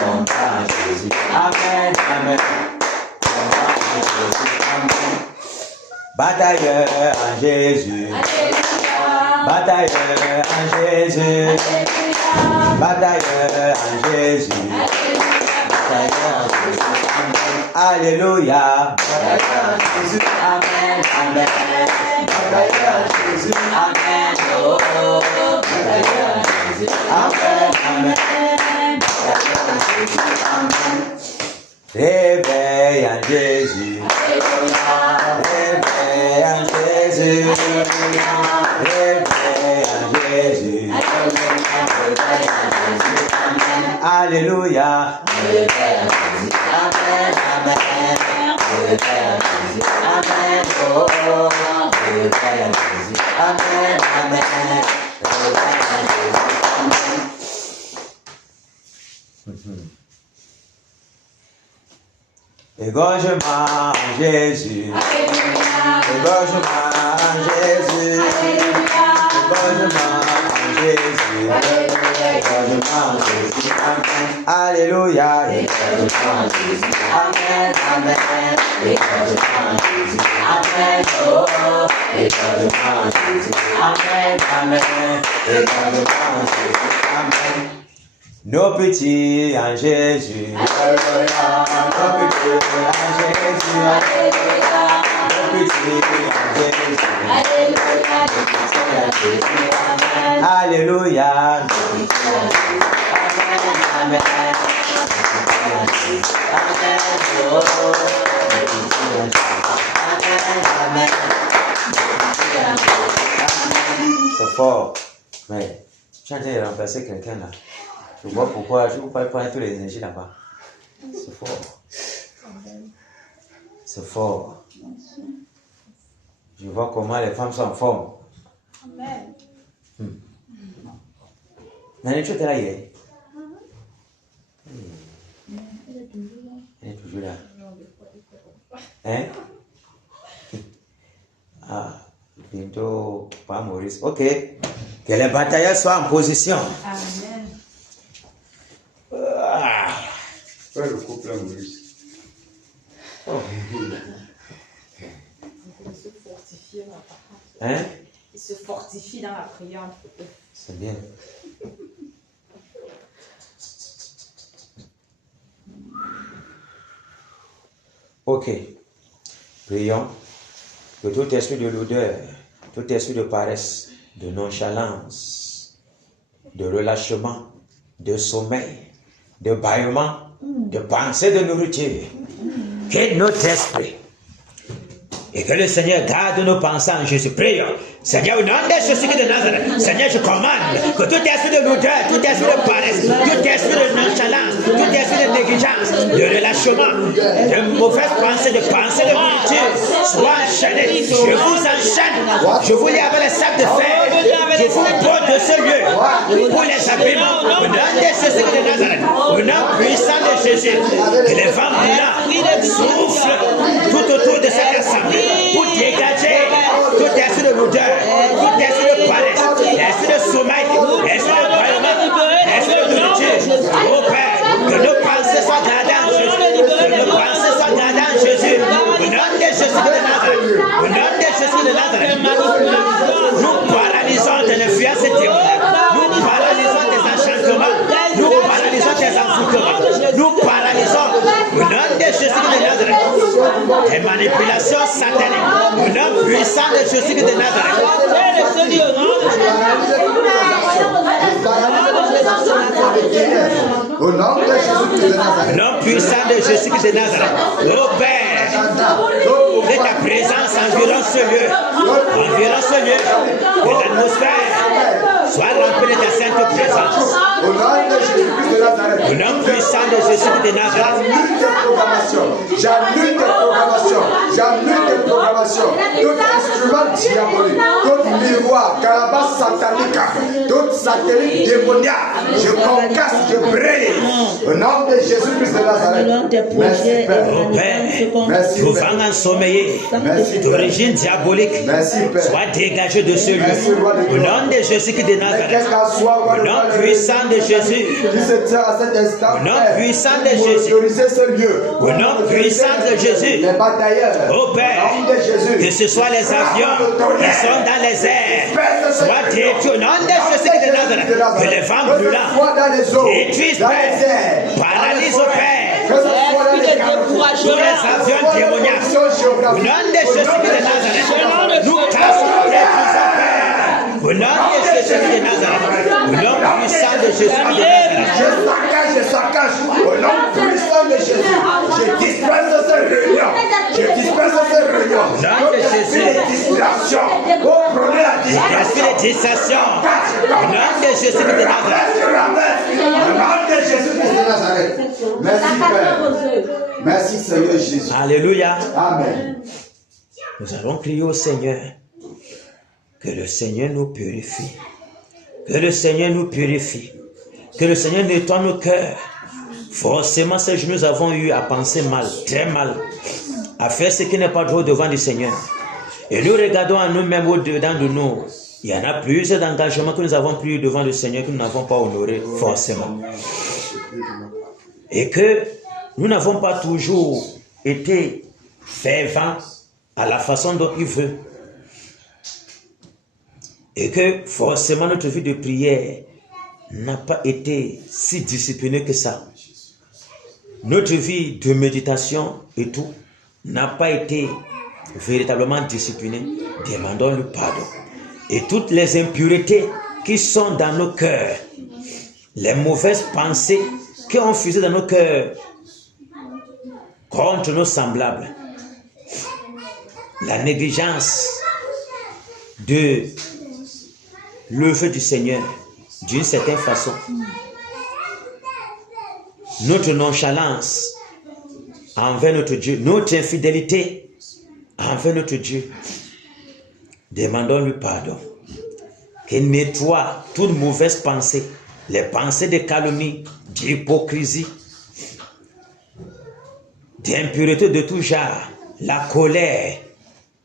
combat Jésus. Amen. Amen. Combat Jésus. Amen. Batailleur en Jésus. Batailleur en Jésus. Batailleur en Jésus. Batailleur en Jésus. Alléluia. Batailleur en Jésus. Amen. Amen. Batailleur en Jésus. Amen. Oh, batailleur en Jésus. Amen. Amen. Batailleur en Jésus. Amen. Réveille en Jésus. Réveille en Jésus. Réveille en Jésus. Alléluia. Réveille en Jésus. Amen. Amen. Réveille en Jésus. Amen. Oh, réveille en Jésus. Amen. Amen. Réveille en Jésus. Amen. Égorgement en Jésus. Égorgement en Jésus. Égorgement en Jésus. Égorgement en Jésus. Amen. Alléluia. Égorgement en Jésus. Amen. Amen. Égorgement en Jésus. Amen. Oh, égorgement en Jésus. Amen. Amen. Égorgement en Jésus. Amen. Nos petits en Jésus. Alléluia. Nos petits en Jésus. Alléluia. Nos petits en Jésus. Alléluia. Nos petits en Jésus. Amen. Alléluia. Nos petits en Jésus. Amen. Amen. Nos petits en Jésus. Amen. Oh, nos petits en Jésus. Amen. Amen. C'est fort. Mais tu as déjà remplacé quelqu'un là. Je vois pourquoi je ne peux pas prendre toutes les énergies là-bas. C'est fort. C'est fort. Je vois comment les femmes sont en forme. Amen. Nani, tu étais là hier? Elle est toujours là. Hein? Ah, bientôt, pas Maurice. Ok. Que les batailleurs soient en position. Amen. Fais le couple Maurice. Il se fortifie dans la parole. Hein? Il se fortifie dans la prière. C'est bien. Ok. Prions que tout esprit de l'odeur, tout esprit de paresse, de nonchalance, de relâchement, de sommeil, de bâillement, de pensée de nourriture, que notre esprit et que le Seigneur garde nos pensées en Jésus. Prions. Seigneur, au nom de Jésus de Nazareth, Seigneur, je commande que tout esprit de l'odeur, tout esprit de paresse, tout esprit de nonchalance, tout esprit de négligence, de relâchement, de mauvaise pensée, de nourriture, soit enchaîné. Je vous enchaîne, je vous lie avec les sacs de fer, je vous porte de ce lieu pour les abîmer. Au nom de Jésus de Nazareth, au nom puissant de Jésus, que les vents brûlants soufflent tout autour de cette assemblée pour dégager tout esprit de l'odeur, tout esprit de paresse, esprit de sommeil, esprit de bâillement, esprit de nourriture. Oh Père, que nos pensées soient gardées en Jésus, que nos pensées soient gardées en Jésus. Au nom de Jésus de Nazareth, au nom de Jésus de Nazareth, nous paralysons de l'influence démoniaque, nous paralysons des enchantements, nous paralysons des envoûtements, nous paralysons au nom de Jésus de Nazareth les manipulations sataniques, au nom puissant de Jésus de Nazareth. Au nom de Jésus de Nazareth. Nom puissant de Jésus de Nazareth. Oh Père, de ta présence environ ce lieu, que l'atmosphère soit remplie de ta sainte présence. Au nom de Jésus de Nazareth. Au nom puissant puissant de Jésus de Nazareth. J'annule tes programmations. J'annule tes programmations. J'annule tes programmations. Tout instrument diabolique, tout miroir, carapace satanique, tout satellite démoniaque, je concasse, je brise. Au nom de Jésus-Christ de Nazareth. Merci Père. Oh Père, Merci tout Père. vent ensommeillé d'origine diabolique Merci Père. soit dégagé de ce lieu. Au nom de Jésus de Nazareth. Au nom puissant de Jésus. Qui se tient à cet instant. Au nom puissant de Pour Jésus. autoriser ce lieu. Au nom puissant de Jésus. Les batailleurs. Ô Père, Au nom de Jésus. que ce soit les avions qui sont dans les airs, soit détruits au nom de Jésus de Nazareth. Que les vents brûlants détruisent, Père, paralyse au Père. Tous les avions démoniaques, au nom de Jésus de Nazareth, nous cassons les prisons, Père. Au nom de Jésus de Nazareth, au nom puissant de Jésus de Nazareth. Je saccage. Au nom puissant de Jésus. Je disperse ces réunions. Je disperse ces réunions. Au nom de Jésus. Les distractions. Oh, prenez la Esprit de distraction, au nom de Jésus de Nazareth. Au nom de Jésus de Nazareth. Merci Père. Merci Seigneur Jésus. Alléluia. Amen. Nous allons crier au Seigneur. Que le Seigneur nous purifie. Que le Seigneur nous purifie. Que le Seigneur nettoie nos cœurs. Forcément, ces jours, nous avons eu à penser mal, très mal, à faire ce qui n'est pas droit devant le Seigneur. Et nous regardons à nous-mêmes au-dedans de nous. Il y en a plusieurs d'engagements que nous avons pris devant le Seigneur que nous n'avons pas honoré, forcément. Et que nous n'avons pas toujours été fervents à la façon dont il veut. Et que forcément notre vie de prière n'a pas été si disciplinée que ça. Notre vie de méditation et tout n'a pas été véritablement disciplinée. Demandons le pardon. Et toutes les impuretés qui sont dans nos cœurs, les mauvaises pensées qu'on faisait dans nos cœurs contre nos semblables, la négligence de l'œuvre du Seigneur d'une certaine façon, notre nonchalance envers notre Dieu, notre infidélité envers notre Dieu, demandons-lui pardon, qu'il nettoie toute mauvaise pensée, les pensées de calomnie, d'hypocrisie, d'impureté de tout genre, la colère,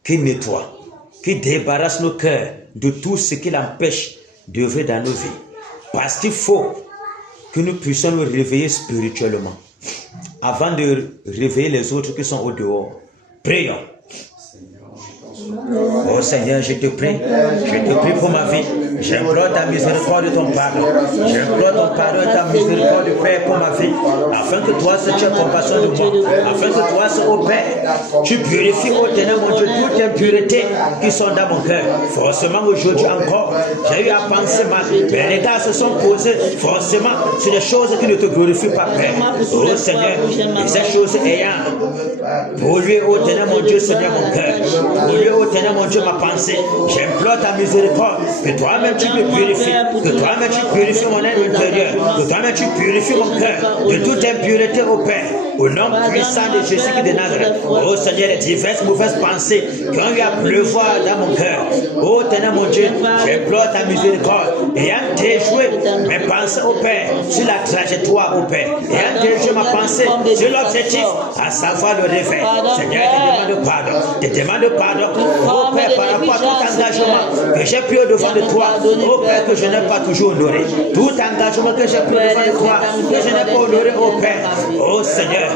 qui nettoie, qui débarrasse nos cœurs de tout ce qui l'empêche d'œuvrer dans nos vies. Parce qu'il faut que nous puissions nous réveiller spirituellement avant de réveiller les autres qui sont au dehors. Prions. Oh Seigneur, je te prie pour ma vie. J'implore ta miséricorde et ton pardon. J'implore ton pardon et ta miséricorde, Père, pour ma vie. Afin que toi, tu aies compassion de moi. Afin que toi, ô Père, tu purifies, ô Ténèbre, mon Dieu, toutes les impuretés qui sont dans mon cœur. Forcément, aujourd'hui encore, j'ai eu à penser mal. Mes regards se sont posés forcément sur des choses qui ne te glorifient pas, Père. Oh Seigneur, et ces choses ayant pollué, ô Ténèbre, mon Dieu, Seigneur, mon cœur. Pollué, ô Ténèbre, mon Dieu, ma pensée. J'implore ta miséricorde, que toi-même tu me purifies, que toi-même tu purifies mon être intérieur, que toi-même tu purifies mon cœur de toute impureté, ô Père. Au nom puissant de Jésus de Nazareth, ô Seigneur, les diverses mauvaises pensées qui ont eu à pleuvoir dans mon cœur. Ô Ténèbre, mon Dieu, j'implore ta miséricorde, ayant déjoué mes pensées, ô Père, sur la trajectoire, ô Père, ayant déjoué ma pensée sur l'objectif, à savoir le réveil. Seigneur, je te demande pardon, je te demande pardon, ô Père, par rapport à tout engagement que j'ai pris au-devant de toi, ô Père, que je n'ai pas toujours honoré. Tout engagement que j'ai pris au-devant de toi, que je n'ai pas honoré, ô Père, ô Seigneur, la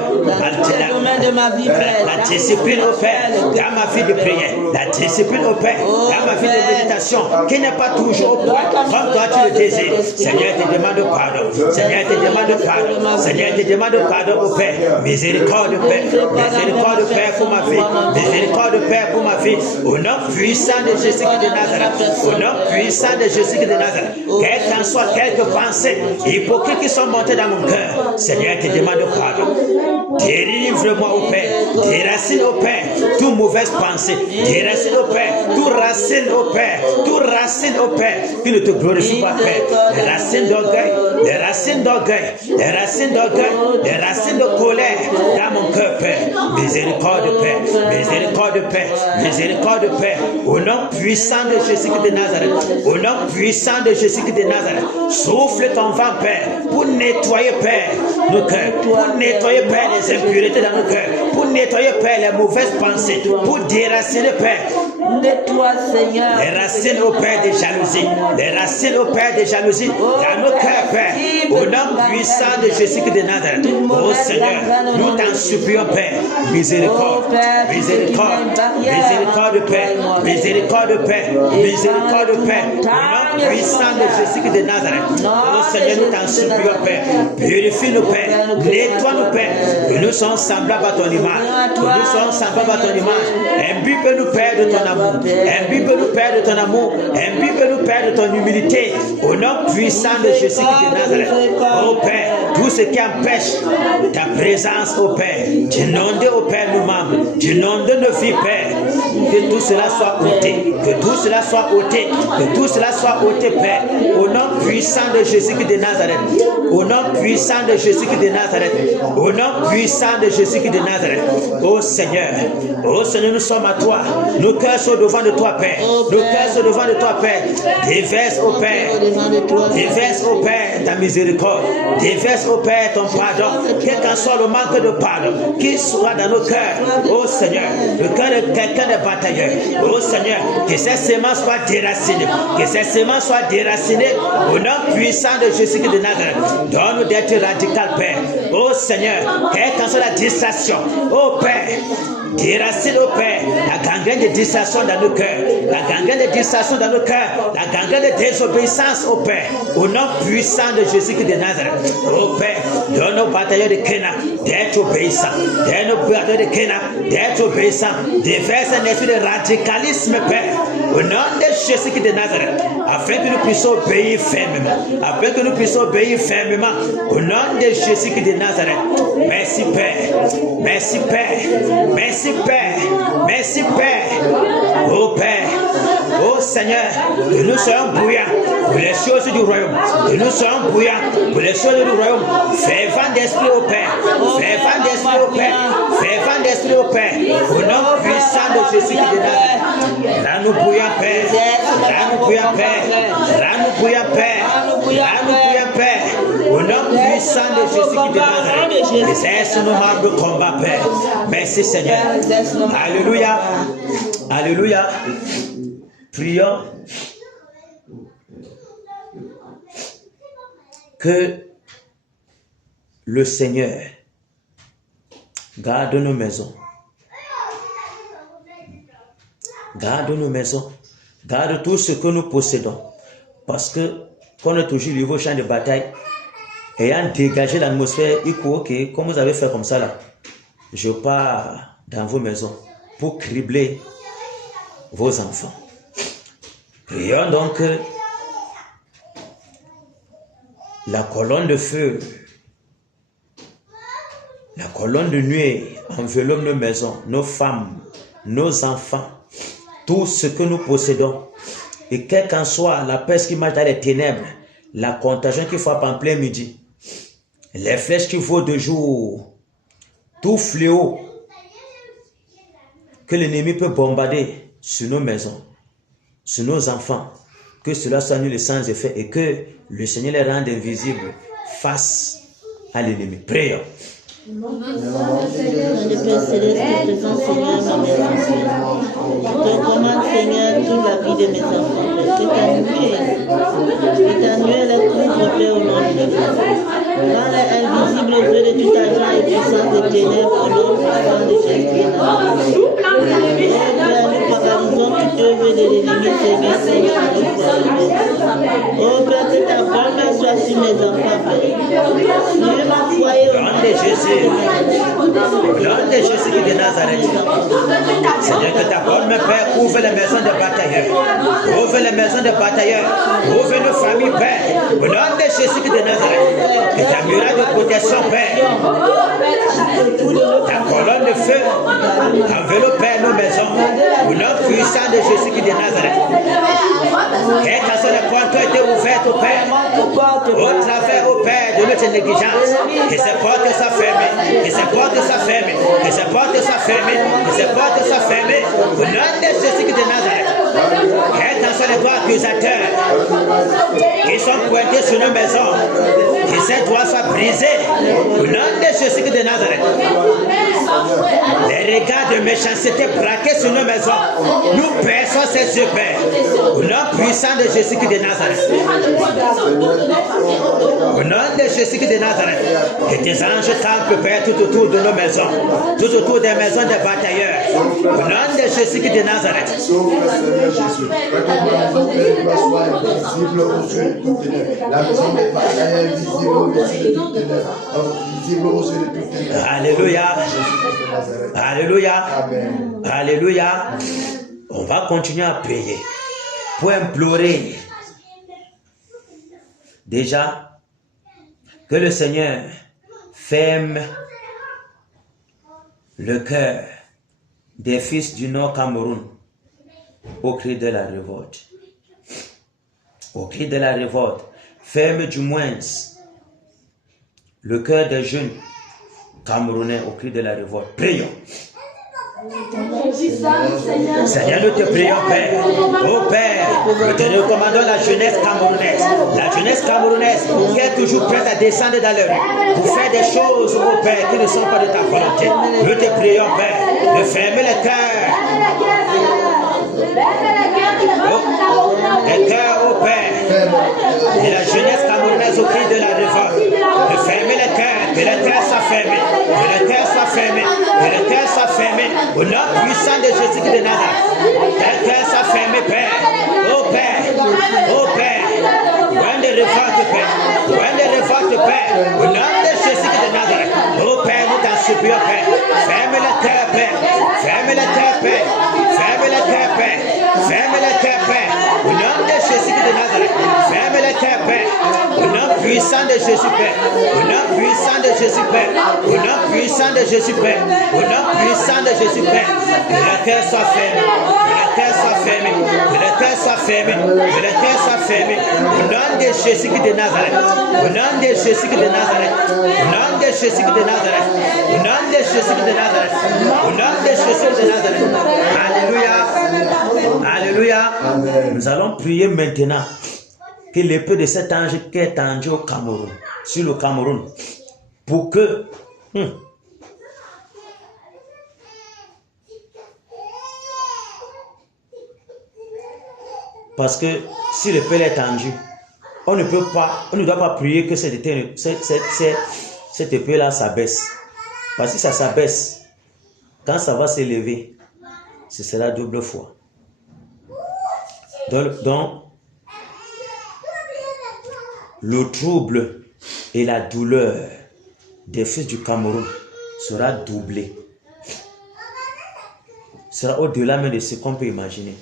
discipline, ô Père, dans ma vie de prière, la discipline, ô Père, dans ma vie de méditation, qui n'est pas toujours au point, comme toi tu le désires. Seigneur, je te demande pardon. Seigneur, je te demande pardon. Seigneur, je te demande pardon, ô Père. Miséricorde, Père. Miséricorde, Père, pour ma vie. Miséricorde, Père, pour ma vie. Au nom puissant de Jésus de Nazareth. Au nom puissant de Jésus de Nazareth. Quelles qu'en soient quelques pensées hypocrites qui sont montées dans mon cœur, Seigneur, je te demande pardon. Délivre-moi, ô Père. Déracine, ô Père, toute mauvaise pensée. Déracine, ô Père, toute racine, ô Père. Toute racine, ô Père, qui ne te glorifie pas, Père. Les racines d'orgueil, des racines d'orgueil, des racines d'orgueil, des racines de colère dans mon cœur, Père. Miséricorde, Père, miséricorde, Père, miséricorde, Père. Au nom puissant de Jésus-Christ de Nazareth, au nom puissant de Jésus-Christ de Nazareth, souffle ton vent, Père, pour nettoyer, Père, nos cœurs, pour nettoyer, Père, les impuretés dans nos cœurs, pour nettoyer, Père, les mauvaises pensées, pour déraciner, Père. Nettoie, Seigneur. Les racines au Père des jalousies, les racines au Père des jalousies dans nos cœurs, Père, au nom puissant de Jésus-Christ de Nazareth. Oh Seigneur, nous t'en supplions, Père, miséricorde, miséricorde, miséricorde, Père, miséricorde, Père, miséricorde, Père, au nom puissant de Jésus-Christ de Nazareth. Oh Seigneur, nous t'en supplions, Père, purifie-nous, Père, nettoie-nous, Père, que nous sommes semblables à ton image, que nous sommes semblables à ton image. Imbibe-nous, Père, de ton amour, imbibe-nous, Père, de ton amour, imbibe-nous, Père, de ton humilité, au nom puissant de Jésus-Christ de Nazareth. Oh Père, tout ce qui empêche ta présence, oh Père, d'inonder, oh Père, nos membres, d'inonder nos vies, Père, que tout cela soit ôté, que tout cela soit ôté, que tout cela soit ôté, Père, au nom puissant de Jésus-Christ de Nazareth, au nom puissant de Jésus-Christ de Nazareth, au nom puissant de Jésus-Christ de Nazareth. Oh Seigneur, nous sommes à toi, nos cœurs sont devant de toi, Père, nos cœurs sont devant de toi, Père, déverse, oh Père, déverse, oh Père, ta miséricorde, déverse, oh Père, ton pardon, quel qu'en soit le manque de pardon, qu'il soit dans nos cœurs, oh Seigneur, le cœur de quelqu'un de batailleur, oh Seigneur, que ces semences soient déracinées, que ces semences soient déracinées, au nom puissant de Jésus-Christ de Nazareth. Donne-nous d'être radical, Père, oh Seigneur, quelle qu'en soit la distraction, oh Père, déracine, oh Père, la gangrène de distraction dans nos cœurs, la gangrène de distraction dans nos cœurs, la gangrène de désobéissance, oh Père, au nom puissant de Jésus-Christ de Nazareth. Oh Père, donne aux batailleurs de Kéna d'être obéissants, donne aux batailleurs de Kéna d'être obéissants, déverse un esprit de radicalisme, Père, au nom de Jésus-Christ de Nazareth, afin que nous puissions obéir fermement, afin que nous puissions obéir fermement, au nom de Jésus-Christ de Nazareth. Merci Père, merci Père, merci Père, merci Père, oh Père, oh Seigneur, que nous soyons bouillants pour les choses du royaume, que nous soyons bouillants pour les choses du royaume. Fais vent d'esprit au Père, fais vent d'esprit au Père, fais vent d'esprit au Père, au nom puissant de Jésus de Nazareth. Rends-nous bouillants, Père, rends-nous bouillants, Père, rends-nous bouillants, Père, rends-nous bouillants, Père, au nom puissant de Jésus de Nazareth. Exerce nos marques de combat, Père. Merci Seigneur. Alléluia. Alléluia. Prions que le Seigneur garde nos maisons. Garde nos maisons. Garde tout ce que nous possédons. Parce que quand on est toujours livré au champ de bataille, ayant dégagé l'atmosphère, il faut que, comme vous avez fait comme ça là, je pars dans vos maisons pour cribler vos enfants. Prions donc que la colonne de feu, la colonne de nuée enveloppe nos maisons, nos femmes, nos enfants, tout ce que nous possédons. Et quelle qu'en soit la peste qui marche dans les ténèbres, la contagion qui frappe en plein midi, les flèches qui volent de jour, tout fléau que l'ennemi peut bombarder sur nos maisons, sur nos enfants, que cela soit nul et sans effet et que le Seigneur les rende invisibles face à l'ennemi. Prions. Le Père céleste, présent Seigneur, ma mère, je te commande Seigneur toute la vie de mes enfants, que ta nuée les couvre, Père, au nom de Jésus. Rends-les invisibles aux yeux de tout agent et puissance des ténèbres, au nom puissant de Jésus. Oh Père, nous paralysons toute œuvre de l'ennemi, Seigneur, oh Père, que ta bonne main soit sur mes enfants, Père. Sur ma foyer, au nom de Jésus. Nom de Jésus de Nazareth. Seigneur, que ta bonne main, Père, ouvre les maisons de batailleurs. Ouvre les maisons de batailleurs. Ouvre nos familles, Père. Au nom de Jésus de Nazareth. Et ta muraille de protection, Père. Ta colonne de feu enveloppe, Père, nos maisons. Au nom puissant de Jésus de Nazareth. Quelles que soient les portes qui ont été ouvertes, Père, au travers, au Père, de notre négligence, que ces portes soient fermées, que ces portes soient fermées, que ces portes soient fermées, que ces portes soient fermées, au nom de Jésus de Nazareth. Quels qu'en soient les doigts accusateurs qui sont pointés sur nos maisons, que ces doigts soient brisés, au nom de Jésus de Nazareth. Les regards de méchanceté braqués sur nos maisons, nous perçons ces yeux, Père, au nom puissant de Jésus de Nazareth. Au nom de Jésus de Nazareth, que tes anges campent, Père, tout autour de nos maisons, tout autour des maisons des batailleurs. Au nom de Jésus de Nazareth. Alléluia. Alléluia. Alléluia. On va continuer à prier pour implorer. Déjà, que le Seigneur ferme le cœur des fils du Nord Cameroun au cri de la révolte. Au cri de la révolte, ferme du moins le cœur des jeunes Camerounais au cri de la révolte. Prions. Seigneur, nous te prions, Père. Oh Père, nous te recommandons la jeunesse camerounaise. La jeunesse camerounaise qui est toujours prête à descendre dans le rue pour faire des choses, oh Père, qui ne sont pas de ta volonté. Nous te prions, Père, de fermer les cœurs. Les cœurs, oh Père, de la jeunesse camerounaise au cri de la révolte. De fermer les cœurs, que les cœurs soient fermés, que les cœurs soient fermés, que les cœurs soient fermés. Au nom puissant de Jésus de Nazareth, que les cœurs soient fermés, Père. Oh Père, oh Père, loin de révolte, Père, loin de révolte, Père. Au nom de Jésus de Nazareth, oh Père, nous t'en supplions, Père. Ferme les cœurs, Père. Ferme les cœurs, Père. Ferme les cœurs, Père. Ferme les cœurs, Père. Au nom de Jésus de Nazareth, ferme les cœurs, Père. Au nom puissant de Jésus, Père. Au nom puissant de Jésus, Père. Au nom puissant de Jésus, Père. Au nom puissant de Jésus, Père. Que les cœurs soient fermés. Que les cœurs soient fermés. Que les cœurs soient fermés. Que les cœurs soient fermés. Au nom de Jésus de Nazareth. Au nom de Jésus de Nazareth. Au nom de Jésus de Nazareth. Au nom de Jésus de Nazareth. Au nom de Jésus de Nazareth. Alléluia. Alléluia. Nous allons prier maintenant que l'épée de cet ange qui est tendu au Cameroun, sur le Cameroun, pour que parce que si l'épée est tendue, on ne doit pas prier que cette épée-là s'abaisse. Parce que si ça s'abaisse, quand ça va s'élever, ce sera double fois. Donc, le trouble et la douleur des fils du Cameroun sera doublé. Sera au-delà même de ce qu'on peut imaginer.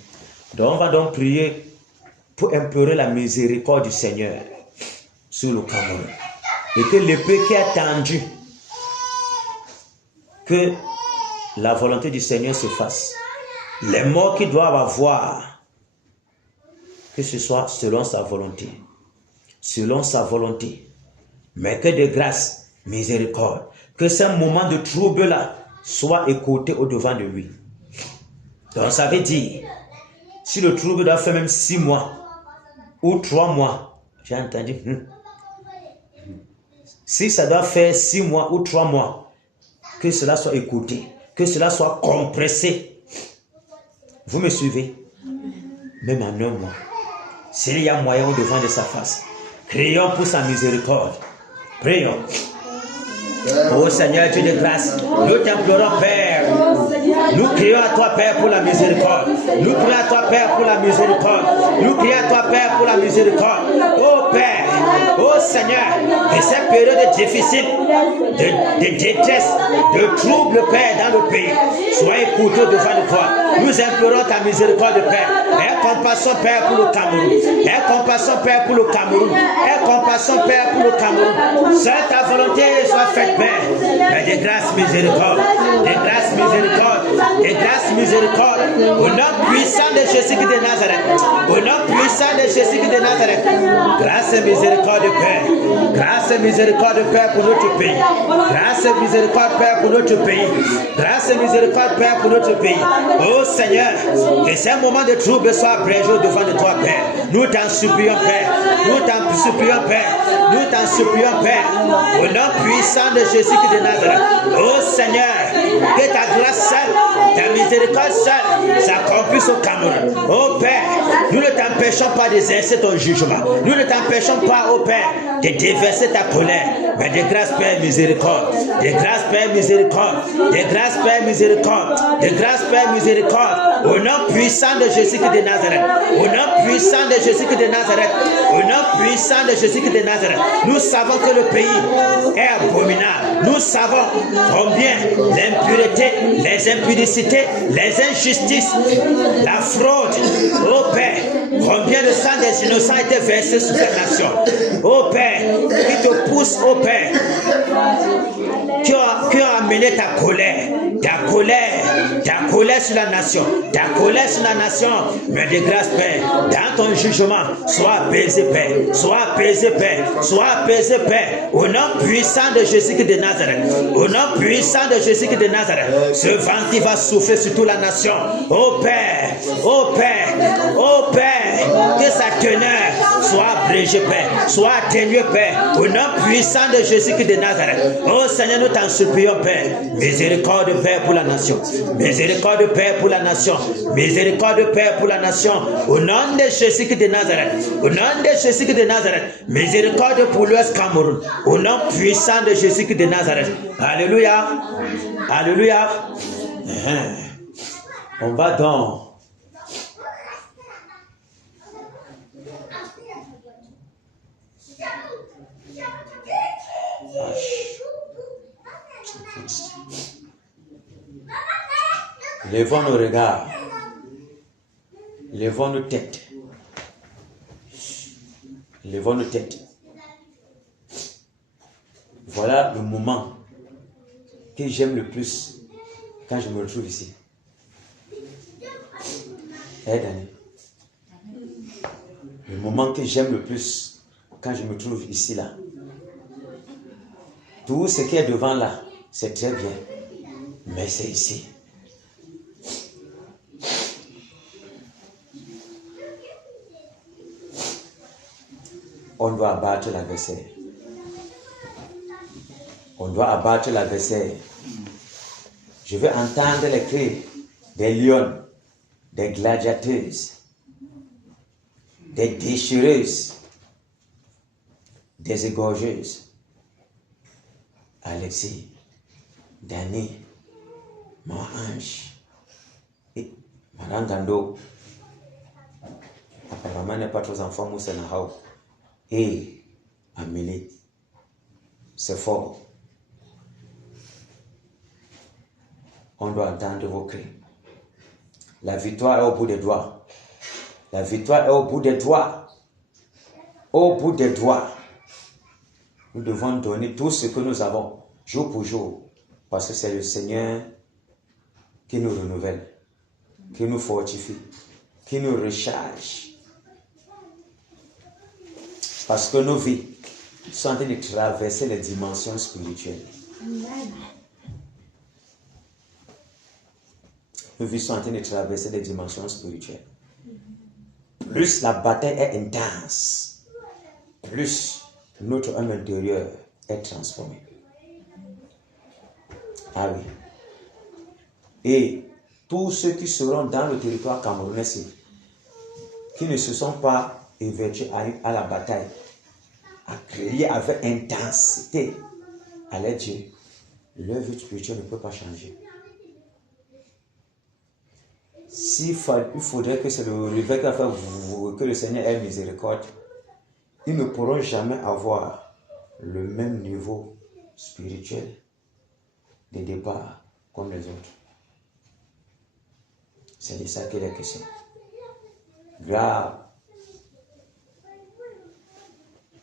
Donc, on va donc prier pour implorer la miséricorde du Seigneur sur le Cameroun. Et que l'épée qui est tendue, que la volonté du Seigneur se fasse. Les morts qui doivent avoir, que ce soit selon sa volonté. Selon sa volonté. Mais que de grâce, miséricorde, que ce moment de trouble-là soit écouté au-devant de lui. Donc ça veut dire, si le trouble doit faire même 6 mois ou 3 mois, j'ai entendu, si ça doit faire 6 mois ou 3 mois, que cela soit écouté, que cela soit compressé. Vous me suivez? Même en 1 mois. S'il y a moyen au-devant de sa face, crions pour sa miséricorde. Prions. Oh Seigneur Dieu de grâce, nous t'implorons Père. Nous crions à toi Père pour la miséricorde. Nous crions à toi Père pour la miséricorde. Nous crions à toi Père pour la miséricorde. Oh Père, oh Seigneur, et cette période difficile de détresse, de trouble Père dans le pays, sois écouté devant de toi. Nous implorons ta miséricorde Père. Aie compassion Père pour le Cameroun. Aie compassion Père pour le Cameroun. Aie compassion Père pour le Cameroun. Seule ta volonté soit faite Père. Mais de grâce miséricorde. De grâce miséricorde, de grâce, miséricorde. Au nom puissant de Jésus-Christ de Nazareth. Au nom puissant de Jésus-Christ de Nazareth. Grâce et miséricorde, Père. Grâce et miséricorde, Père, pour notre pays. Grâce et miséricorde, Père, pour notre pays. Grâce et miséricorde, Père, pour notre pays. Oh Seigneur, que ces moments de trouble soient abrégés devant de toi, Père. Nous t'en supplions, Père. Nous t'en supplions, Père. Nous t'en supplions, Père. Au nom puissant de Jésus-Christ de Nazareth. Oh Seigneur, que ta grâce seule, ta miséricorde seule s'accomplisse au Cameroun. Oh Père, nous ne t'empêchons pas d'exercer ton jugement. Nous ne t'empêchons pas, oh Père, de déverser ta colère. Mais de grâce, Père, miséricorde. De grâce, Père, miséricorde. De grâce, Père, miséricorde. De grâce, Père, miséricorde. Au nom puissant de Jésus-Christ de Nazareth. Au nom puissant de Jésus-Christ de Nazareth. Au nom puissant de Jésus-Christ de Nazareth. Nous savons que le pays est abominable. Nous savons combien l'impureté, les impudicités, les injustices, la fraude, oh Père, combien de sang des innocents a été versé sur cette nation. Oh Père, qui te pousse, oh Père, qui a amené ta colère sur la nation, mais de grâce, Père, dans ton jugement, sois apaisé, Père, sois apaisé, Père, sois apaisé, Père, au nom puissant de Jésus-Christ de Nazareth, au nom puissant de Jésus-Christ de Nazareth, ce vent qui va souffler sur toute la nation, oh Père, oh Père, oh Père, que sa teneur soit abrégée, Père, soit atténuée, Père, au nom puissant de Jésus-Christ de Nazareth. Oh Seigneur, nous t'en supplions, Père, miséricorde, Père, pour la nation, miséricorde, Père, pour la nation, miséricorde, Père, pour la nation, au nom de Jésus-Christ de Nazareth, au nom de Jésus-Christ de Nazareth, miséricorde pour l'Ouest Cameroun, au nom puissant de Jésus-Christ de Nazareth. Alléluia, alléluia. On va donc levons nos regards, levons nos têtes, levons nos têtes. Voilà le moment que j'aime le plus quand je me retrouve ici. Le moment que j'aime le plus quand je me trouve ici, là. Tout ce qui est devant là, c'est très bien. Mais c'est ici. On doit abattre l'adversaire. On doit abattre l'adversaire. Je veux entendre les cris des lions, des gladiateuses, des déchireuses, des égorgeuses. Alexis, Dani, mon ange, et Madame Gando. Apparemment, n'est pas trop enfants, Moussa Nahao. Et Amélie, c'est fort. On doit entendre vos cris. La victoire est au bout des doigts. La victoire est au bout des doigts. Au bout des doigts. Nous devons donner tout ce que nous avons, jour pour jour, parce que c'est le Seigneur qui nous renouvelle, qui nous fortifie, qui nous recharge. Parce que nos vies sont en train de traverser les dimensions spirituelles. Nos vies sont en train de traverser les dimensions spirituelles. Plus la bataille est intense, plus notre homme intérieur est transformé. Ah oui. Et tous ceux qui seront dans le territoire camerounais, qui ne se sont pas évertus à la bataille, à crier avec intensité à leur Dieu, leur vie spirituelle ne peut pas changer. Il faudrait que c'est le réveil qu'a fait que le Seigneur ait miséricorde, ils ne pourront jamais avoir le même niveau spirituel de départ comme les autres. C'est de ça qu'il est question. Grave.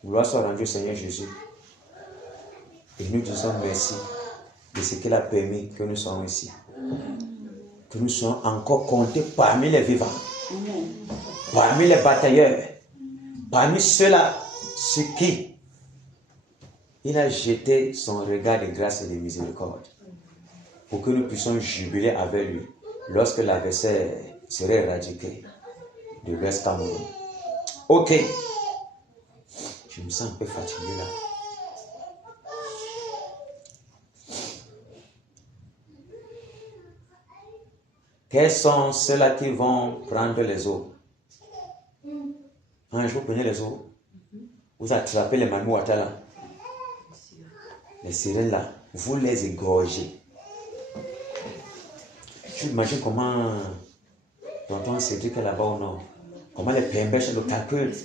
Gloire soit rendue au Seigneur Jésus. Et nous disons merci de ce qu'il a permis que nous soyons ici. Que nous soyons encore comptés parmi les vivants, parmi les batailleurs, parmi ceux-là sur qui il a jeté son regard de grâce et de miséricorde, pour que nous puissions jubiler avec lui lorsque l'adversaire serait éradiqué de l'Ouest Cameroun. Ok. Je me sens un peu fatigué là. Quels sont ceux-là qui vont prendre les eaux? Un jour, vous prenez les eaux. Vous attrapez les manouatas là. Les sirènes là. Vous les égorgez. Tu imagines comment tonton Cédric est là-bas au nord. Comment les pembèches le calculent.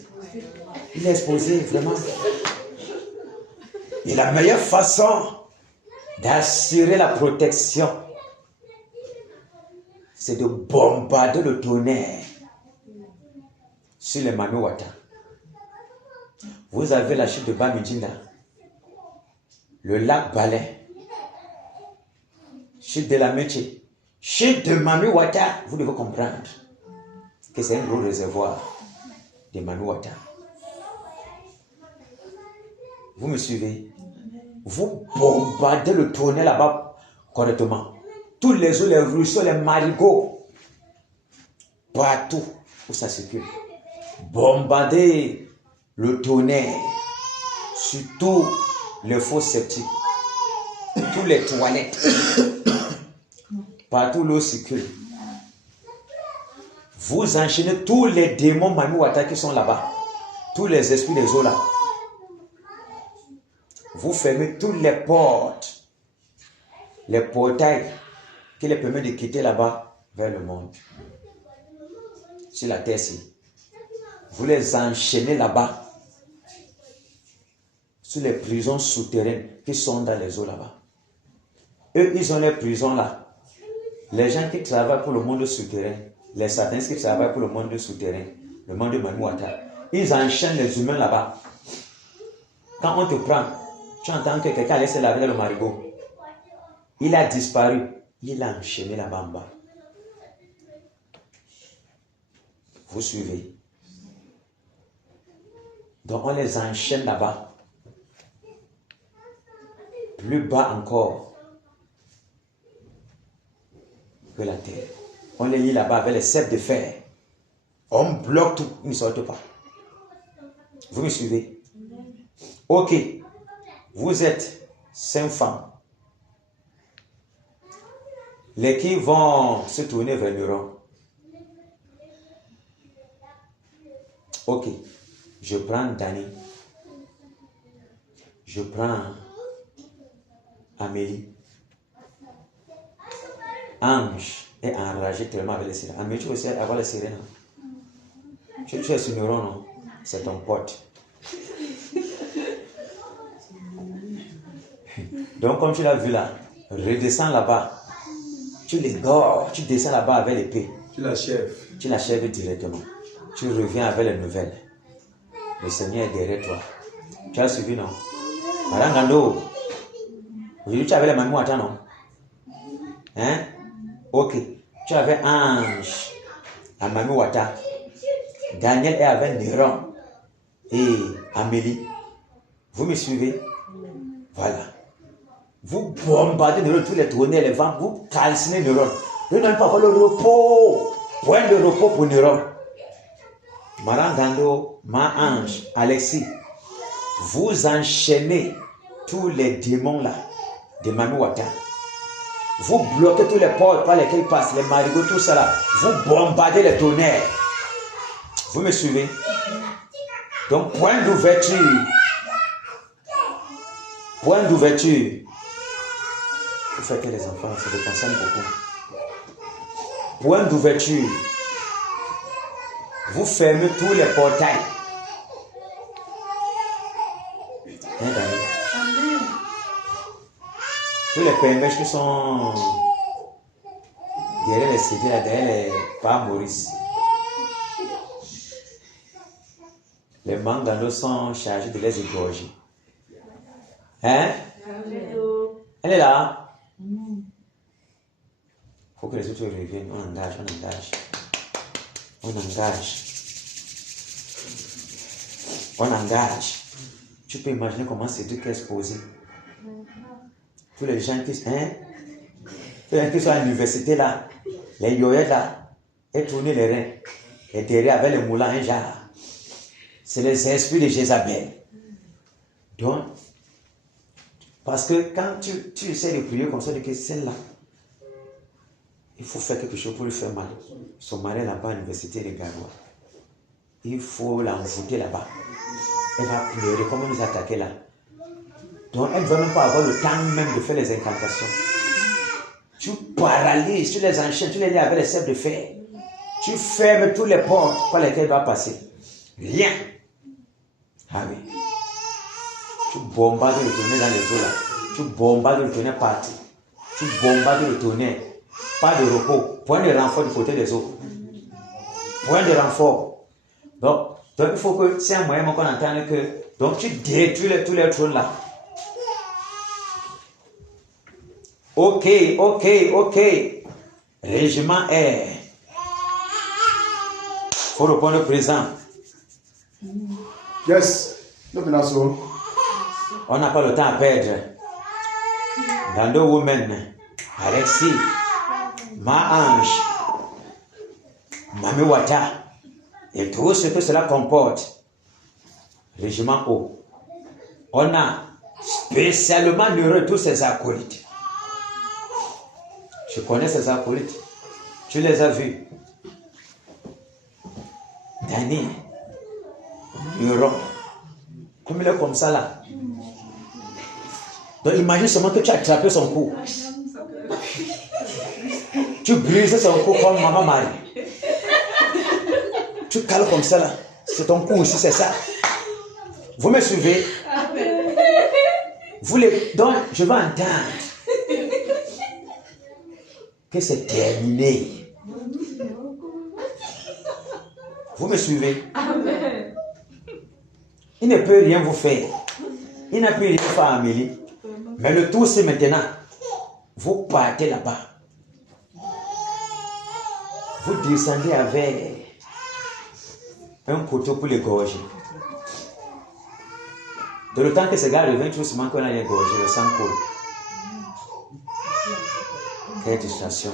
Il est exposé vraiment. Et la meilleure façon d'assurer la protection, c'est de bombarder le tonnerre sur les manouatas. Vous avez la chute de Bamidjinda, le lac Balais, chute de la Métier, chute de Manouata. Vous devez comprendre que c'est un gros réservoir de Manouata. Vous me suivez? Vous bombardez le tonnerre là-bas correctement. Tous les eaux, les ruisseaux, les marigots, partout où ça circule. Bombardez le tonnerre sur tous les fosses septiques, tous les toilettes, partout où l'eau circule. Vous enchaînez tous les démons manouata qui sont là-bas, tous les esprits des eaux là. Vous fermez toutes les portes, les portails qui les permettent de quitter là-bas vers le monde. Sur la terre-ci. Vous les enchaînez là-bas. Sur les prisons souterraines qui sont dans les eaux là-bas. Eux, ils ont les prisons là. Les gens qui travaillent pour le monde souterrain, les satanistes qui travaillent pour le monde souterrain, le monde de Manouata, ils enchaînent les humains là-bas. Quand on te prend, tu entends que quelqu'un a laissé laver dans le marigot. Il a disparu. Il a enchaîné là-bas en bas. Vous suivez? Donc on les enchaîne là-bas. Plus bas encore que la terre. On les lie là-bas avec les ceps de fer. On bloque tout, ils ne sortent pas. Vous me suivez? Ok. Vous êtes 5 femmes. Les qui vont se tourner vers le rond. Ok. Je prends Dani. Je prends Amélie. Ange est enragé tellement avec les sirènes. Amélie, tu veux aussi avoir les sirènes? Tu es sur le rond, non? C'est ton pote. Donc, comme tu l'as vu là, redescends là-bas. Tu les gorges, tu descends là-bas avec l'épée. Tu l'achèves. Tu l'achèves directement. Tu reviens avec les nouvelles. Le Seigneur est derrière toi. Tu as suivi, non? Madame Gando, aujourd'hui tu avais les manouatas, non? Hein? Ok. Tu avais Ange à Manouata. Daniel est avec Néron et Amélie. Vous me suivez? Voilà. Vous bombardez Néron, tous les tonnerres, les vents, vous calcinez Néron. Ne donnez pas le repos. Point de repos pour Néron. Marangando, Ma-Ange, Alexis, vous enchaînez tous les démons là de Manouata. Vous bloquez tous les portes par lesquels ils passent, les marigots, tout ça là. Vous bombardez les tonnerres. Vous me suivez? Donc, point d'ouverture. Point d'ouverture. Vous faites que les enfants, ça les concerne beaucoup. Point d'ouverture. Vous fermez tous les portails. Tous les PMH qui sont derrière les cités, derrière les pas Maurice. Les manganos sont chargés de les égorger. Hein? Elle est là. faut que les autres reviennent. On engage. Tu peux imaginer comment c'est Dieu qui est exposé. Tous les gens qui sont à l'université là, les yoyets là, et tourner les reins, et derrière avec les moulins, un genre. C'est les esprits de Jézabel. Donc, parce que quand tu essaies de prier comme ça, que celle-là, il faut faire quelque chose pour lui faire mal. Son mari là-bas à l'université de Garoua. Il faut l'envoûter là-bas. Elle va pleurer, comment nous attaquer là. Donc elle ne va même pas avoir le temps même de faire les incantations. Tu paralyses, tu les enchaînes, tu les lis avec les cèpes de fer. Tu fermes toutes les portes par lesquelles elle va passer. Rien. Ah oui. Tu bombardes le tonnerre dans les eaux là. Tu bombardes le tonnerre partout. Tu bombardes le tonnerre. Pas de repos. Point de renfort du côté des eaux. Point de renfort. Donc il faut que c'est un moyen qu'on entende que. Donc tu détruis tous les trônes là. Ok. Régiment R. Faut répondre au présent. Yes. On n'a pas le temps à perdre. Dando Women, Alexis, Ma-Ange, Mami Wata, et tout ce que cela comporte. Régiment O. On a spécialement heureux tous ces acolytes. Je connais ces acolytes. Tu les as vus. Dani, Europe. Comme il est comme ça là. Donc imagine seulement que tu as attrapé son cou. Tu brises son cou comme maman Marie. Tu cales comme ça là. C'est ton cou ici, c'est ça. Vous me suivez? Donc je vais entendre que c'est terminé. Vous me suivez? Amen. Il ne peut rien vous faire. Il n'a pu rien faire à Amélie. Mais le tout c'est maintenant. Vous partez là-bas. Vous descendez avec un couteau pour l'égorger. De le temps que ces gars reviennent, tout doucement qu'on a égorgé, le sang coule. Quelle distraction.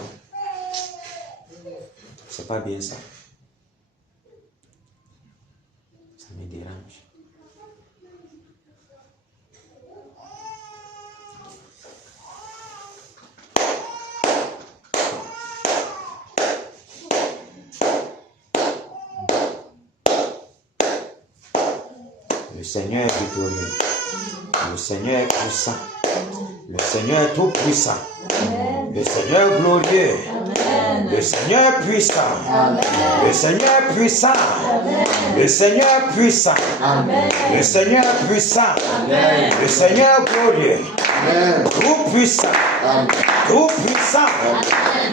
C'est pas bien ça. Ça me dérange. Le Seigneur est victorieux. Le Seigneur est puissant. Le Seigneur est tout puissant. Le Seigneur est glorieux. Le Seigneur est puissant. Le Seigneur est puissant. Le Seigneur est puissant. Le Seigneur est puissant. Le Seigneur est glorieux. Tout puissant. Tout puissant.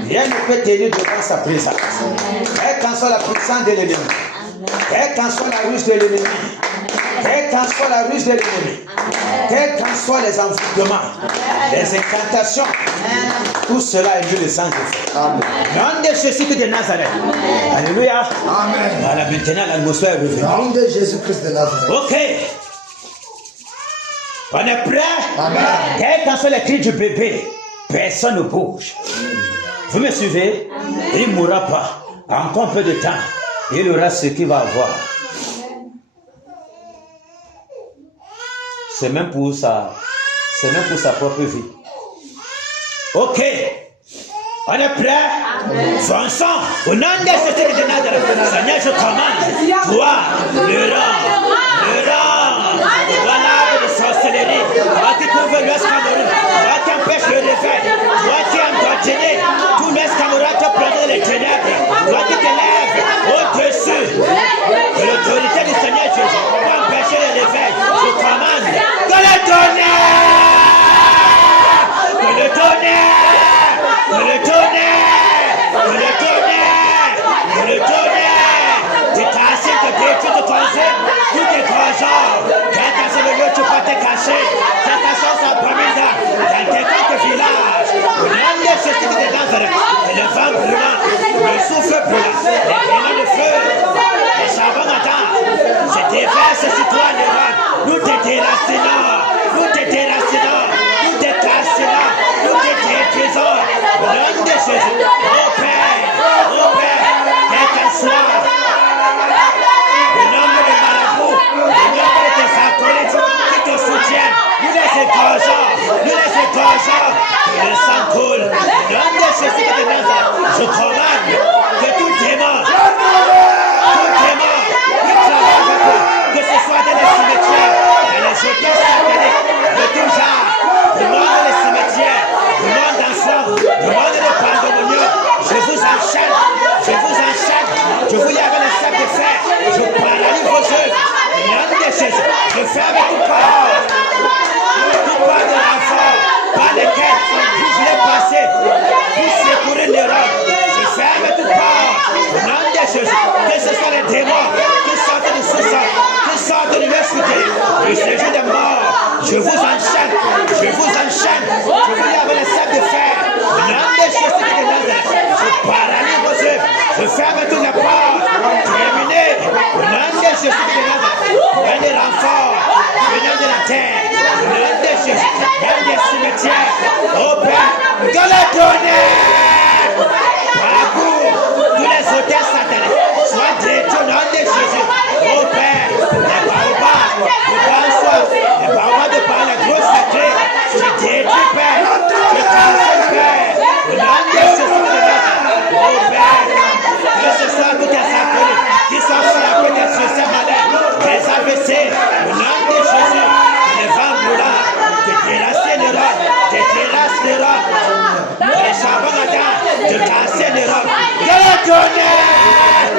Rien ne peut tenir devant sa présence. Quelle qu'en soit la puissance de l'ennemi. Quelle qu'en soit la ruse de l'ennemi. Quelle qu'en soit la ruse de l'ennemi, quels qu'en soient les envoûtements, les incantations, tout cela est mieux le sang de feu. Nom de Jésus-Christ de Nazareth. Alléluia. Amen. Voilà, maintenant l'atmosphère est revenue. Nom de Jésus-Christ de Nazareth. Ok. On est prêt? Amen. Quels qu'en soient les cris du bébé, personne ne bouge. Vous me suivez? Il ne mourra pas. Encore un peu de temps. Il aura ce qu'il va avoir. C'est même pour sa propre vie. Ok. On est prêt? Vincent, au nom de Jésus de Nazareth, Seigneur, je commande, toi, le rang, voilà de sorcellerie, toi qui couvre l'Ouest Cameroun, toi qui empêche le réveil, toi qui endoctrine, tout l'Ouest Cameroun te plonge dans les ténèbres, toi qui te lèves au-dessus de l'autorité du Seigneur Jésus, pour empêcher le réveil, je commande que le tu casses, tu détruis de ton zèbre, tout est ton genre, quel que soit le lieu, tu peux te cacher, quel que soit sa promesse, Je ferme tout corps de l'enfant par lequel vous voulez passer pour secourir l'Europe. Je ferme tout corps au nom de Jésus. Que ce soit les démons qui sortent du sous-sol, qui sortent de l'université, du séjour de mort. Je vous enchaîne, je vous enchaîne. Je vous dis avec les sacs de fer. Au nom de Jésus de Nazareth, je paralyse vos œuvres. Je ferme toutes les portes. Terminé. Au nom de Jésus de Nazareth, venez des renforts, venez de la terre. Au nom de Jésus, même des cimetières. Au Père, que le tonnerre parcourt tous les hôtels sataniques. Sois détruits au nom de Jésus. Au Père, les baobabs, les baobabs, les baobabs de par la grosse sacrée. Je détruis, Père. Je cancelle, Père. Au nom de Jésus de Nazareth. Au Père, que ce soit toutes les appelés qui sont sur la côte des sociétés malades, les AVC, au nom de Jésus, les vents brûlants, des terrasses d'Europe, des terrasses d'Europe, les charbons à terre, de casser l'Europe. Que le tonnerre,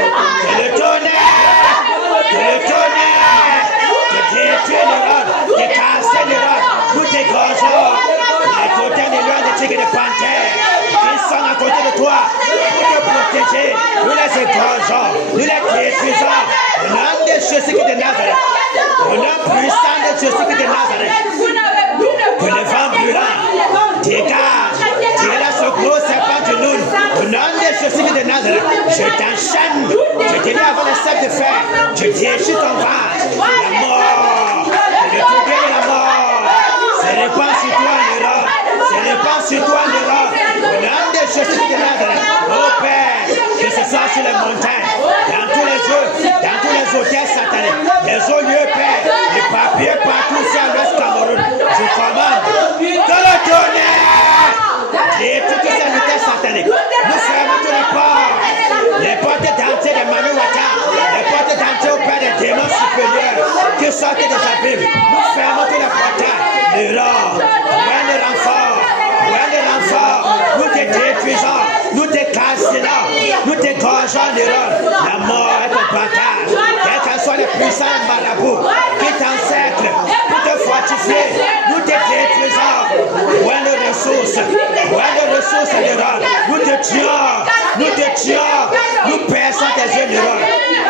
que le tonnerre, que le tonnerre, de détruire l'Europe, de casser l'Europe, nous dégorgeons les côtés des lions, des tigres et des panthères qui sont à côté de toi pour te protéger. Nous les égorgeons, nous les détruisons. Au nom de Jésus de Nazareth, au nom puissant de Jésus de Nazareth, que le vent brûlant dégage, tire ce gros serpent de nous. Au nom de Jésus de Nazareth, je t'enchaîne, je te lis avant le sac de fer, je déchire ton vase. La mort, le trouble de la mort, se répand sur toi en Europe, se répand sur toi en Europe. Au nom de Jésus de Nazareth, oh Père, que ce soit sur les montagnes, dans tous les œufs, dans tous les hôtels sataniques, les hauts lieux, Père, les papiers partout sur l'Ouest Cameroun, je commande que le tonnerre et toutes ces hôtels sataniques, nous fermons tous les portes d'entrée de Manu Wata, les portes d'entrée au Père des démons supérieurs qui sortent des abîmes, nous fermons tous les portails, l'Europe, loin de renfort, nous te détruisons, nous te cassons, nous te gorgeons l'Europe, la mort est ton partage, quels qu'en soient les puissants marabouts qui t'encerclent pour te fortifier, nous te détruisons, loin de ressources l'Europe, nous te tuons, nous perçons tes yeux l'Europe,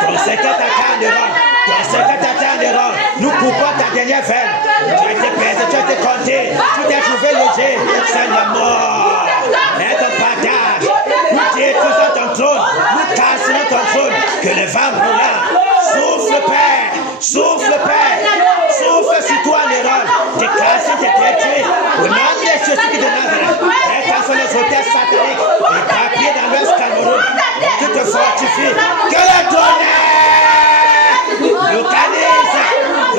ton secret t'attend l'Europe, nous coupons ta dernière veine, tu as été percé, tu as été compté, tu t'es trouvé léger, c'est la mort, est ton partage, nous détruisons ton trône, nous cassons ton trône, que le vent brûlant, souffle Père, souffle sur toi l'Europe, t'es cassé, t'es détruit, au nom de Jésus de Nazareth, et quand sont les hôtels sataniques, les papiers dans l'Ouest Cameroun, tu te fortifies, que le tonnerre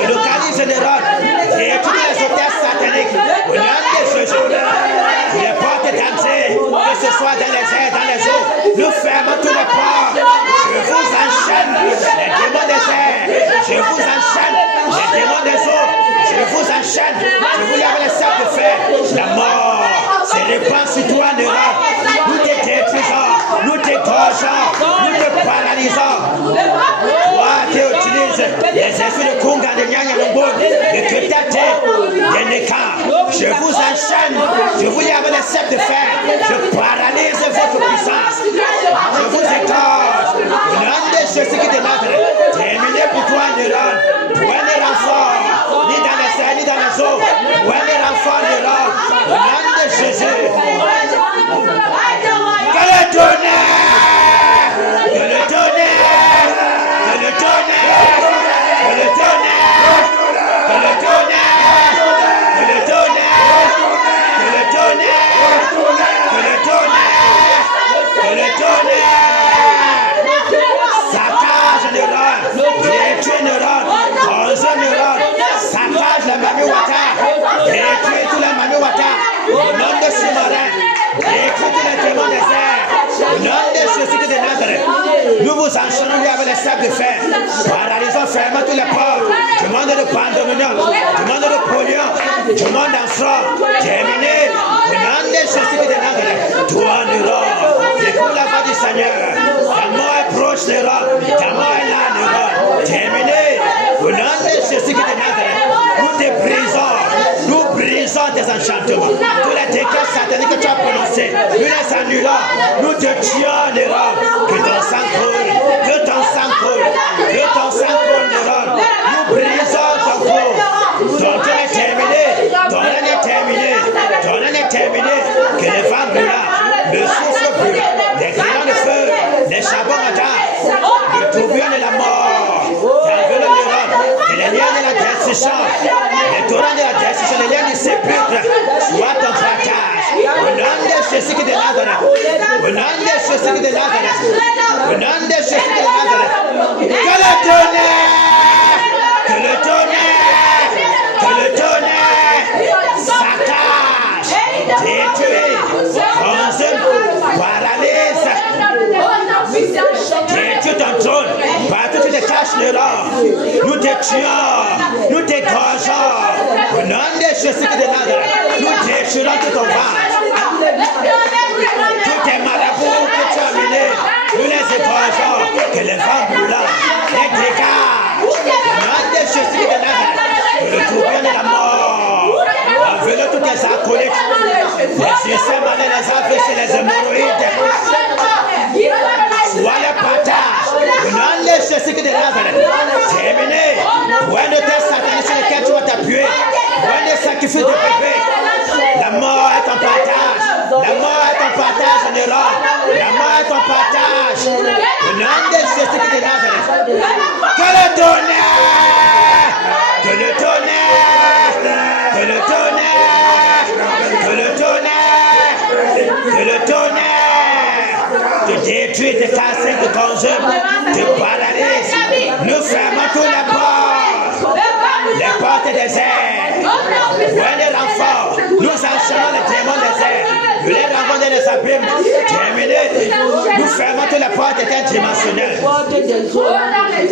localise l'Europe, et tous les hôtels sataniques, au nom de Jésus, les portes d'entrée, que ce soit dans les airs, dans les eaux, nous fermons tous les ports, je vous enchaîne, les démons des airs, je vous enchaîne, les démons des eaux, je vous enchaîne, je vous lève les sacs de fer, la mort se répand sur toi en Europe, nous te détruisons, nous te gorgeons, nous te paralysons, toi qui utilises les esprits de Kunga, de Nyanya Mbon, de Ketate, de Neka, je vous enchaîne, je vous lève les sacs de fer, je paralyse votre puissance, je vous égorge, au nom de Jésus de Nazareth, terminé pour toi en Europe, point de renfort, ni dans les airs, ni dans les eaux, point de renfort en Europe, au nom de Jésus. Que le tonnerre, que le tonnerre, que le tonnerre, que le tonnerre, que le tonnerre, que le tonnerre, que le tonnerre, que le tonnerre, que le tonnerre, saccage l'Europe, détruit l'Europe, cause l'Europe, saccage la Maniwata, détruit tout la Maniwata, au nom de Sous-Marin, détruit tous les démons des airs, au nom de Jésus de Nazareth, nous vous enchaînons avec les sacs de fer, paralysons, fermons tous les ports, du monde de pandémie, du monde de pollution, du monde en froid, terminé, au nom de Jésus de Nazareth, toi en Europe, écoute la voix du Seigneur, ta mort est proche l'Europe, ta mort est là l'Europe, terminé, au nom de Jésus de Nazareth. te brisons. Nous brisons tes enchantements. Tous les décrets sataniques que tu as prononcés, nous les annulons. Nous te tuons, Néron. Que ton sang coule. Que ton sang coule. Que ton sang coule, Néron. Nous brisons ton corps. Ton temps est terminé. Ton règne est terminé. Ton règne est terminé. Que les vents brûlants, le souffle brûlant, les crayons de feu, les charbons ardents, le tourbillon de la mort, j'enveloppe le Néron, et les liens de la destruction, les torrents de la destruction, les liens du sépulcre, soit ton partage. Au nom de Jésus qui est de Nazareth. Au nom de Jésus qui est de Nazareth. Au nom de Jésus qui est de Nazareth. Que le tonnerre, que le tonnerre, que le tonnerre saccage, détruit, consume, paralyse, détruit ton trône, partout tu te caches le rang. Nous te tuons, nous te gorgeons. Au nom de Jésus qui est de Nazareth, nous déchirons tout ton ventre. Tous tes marabouts que tu as menés, nous les égorgeons. Que les vents brûlants les dégagent. Au nom de Jésus qui est de Nazareth, le tourbillon de la mort, enveloppe tous tes acolytes, les systèmes, les AVC, les hémorroïdes. Sois le partage. Au nom de Jésus qui est de Nazareth, terminé. Point de tes satanistes sur lesquels tu vas t'appuyer. Point de sacrifice de bébé. La mort est ton partage. La mort est ton partage, Néron. La mort est ton partage. Au nom de Jésus qui est de Nazareth. Que le tonnerre, que le tonnerre, que le tonnerre, que le tonnerre, que le tonnerre te détruit, te casse, te consume, te paralyse. Nous fermons tous les portes des airs. Loin des renforts, nous enchaînons les démons des airs. Nous les renvoyons dans les abîmes. Terminé. Nous fermons toutes les portes interdimensionnelles.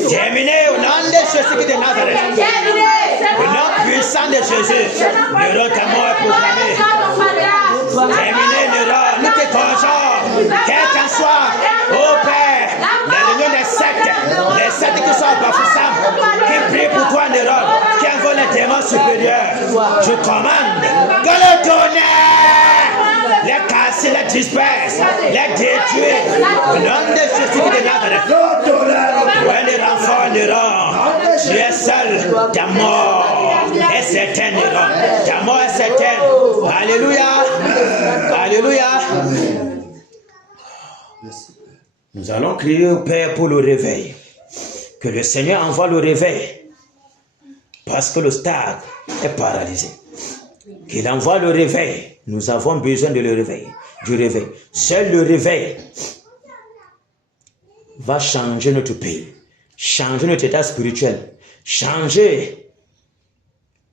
Terminé au nom de Jésus qui est de Nazareth. Au nom puissant de Jésus. Néron, ta mort est proclamée. Terminé, Néron. Nous te gorgeons. Quel qu'en soit, ô Père, la réunion des sectes qui sont à Bafoussam, qui prient pour toi, Néron, qui envoient les démons supérieurs. Je commande que le tonnerre les casse, les disperse, les détruit. Au nom de Jésus qui est de Nazareth. Ouais, les renforts, Néron. Tu es seul, ta mort est certaine, Néron. Ta mort est certaine. Alléluia. Alléluia. Nous allons crier au Père pour le réveil. Que le Seigneur envoie le réveil. Parce que le stade est paralysé. Qu'il envoie le réveil. Nous avons besoin de le réveil. Du réveil. Seul le réveil va changer notre pays. Changer notre état spirituel. Changer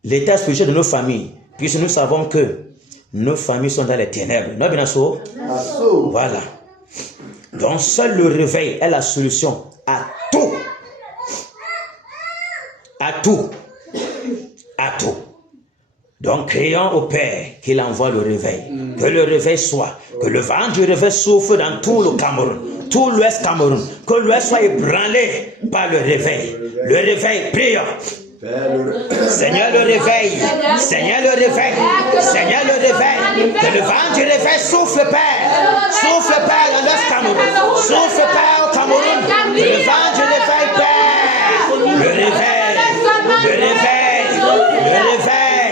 l'état spirituel de nos familles. Puisque nous savons que nos familles sont dans les ténèbres. Non, bien sûr. Voilà. Donc seul le réveil est la solution à tout. À tout. À tout. Donc crions au Père qu'il envoie le réveil. Que le réveil soit. Que le vent du réveil souffle dans tout le Cameroun. Tout l'Ouest Cameroun. Que l'Ouest soit ébranlé par le réveil. Le réveil, prions. Seigneur le réveil, Seigneur le réveil, Seigneur le réveil, que le vent du réveil souffle Père, souffle Père dans l'Est Cameroun, souffle Père au Cameroun, que le vent du réveil Père, le réveil, le réveil, le réveil,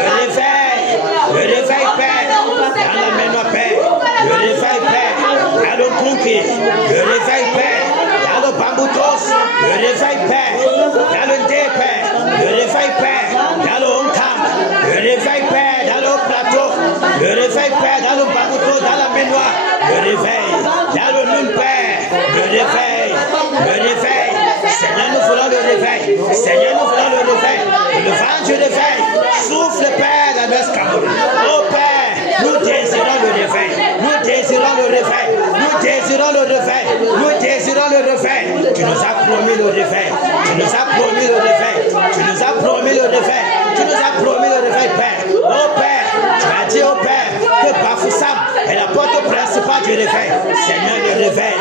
le réveil, le réveil Père, dans la main Père, le réveil Père, dans le Kunki, le réveil Père, dans le Bamboutos, le réveil Père, dans le Dé Père, le réveil Père, dans le Honkam, le réveil Père, dans le plateau, le réveil Père, dans le Bambouto, dans la Ménoire, le réveil, dans le Lune Père, le réveil, Seigneur nous voulons le réveil, Seigneur nous voulons le réveil, le vent du réveil, souffle Père dans l'Est Cameroun, oh Père, nous désirons le réveil, nous désirons le réveil, nous désirons le réveil, nous désirons le réveil, tu nous as promis le réveil, tu nous as promis le réveil, tu nous as promis le réveil, tu nous as promis le réveil, Père, oh Père, tu as dit au Père que Bafoussam est la porte principale du réveil, Seigneur le réveil,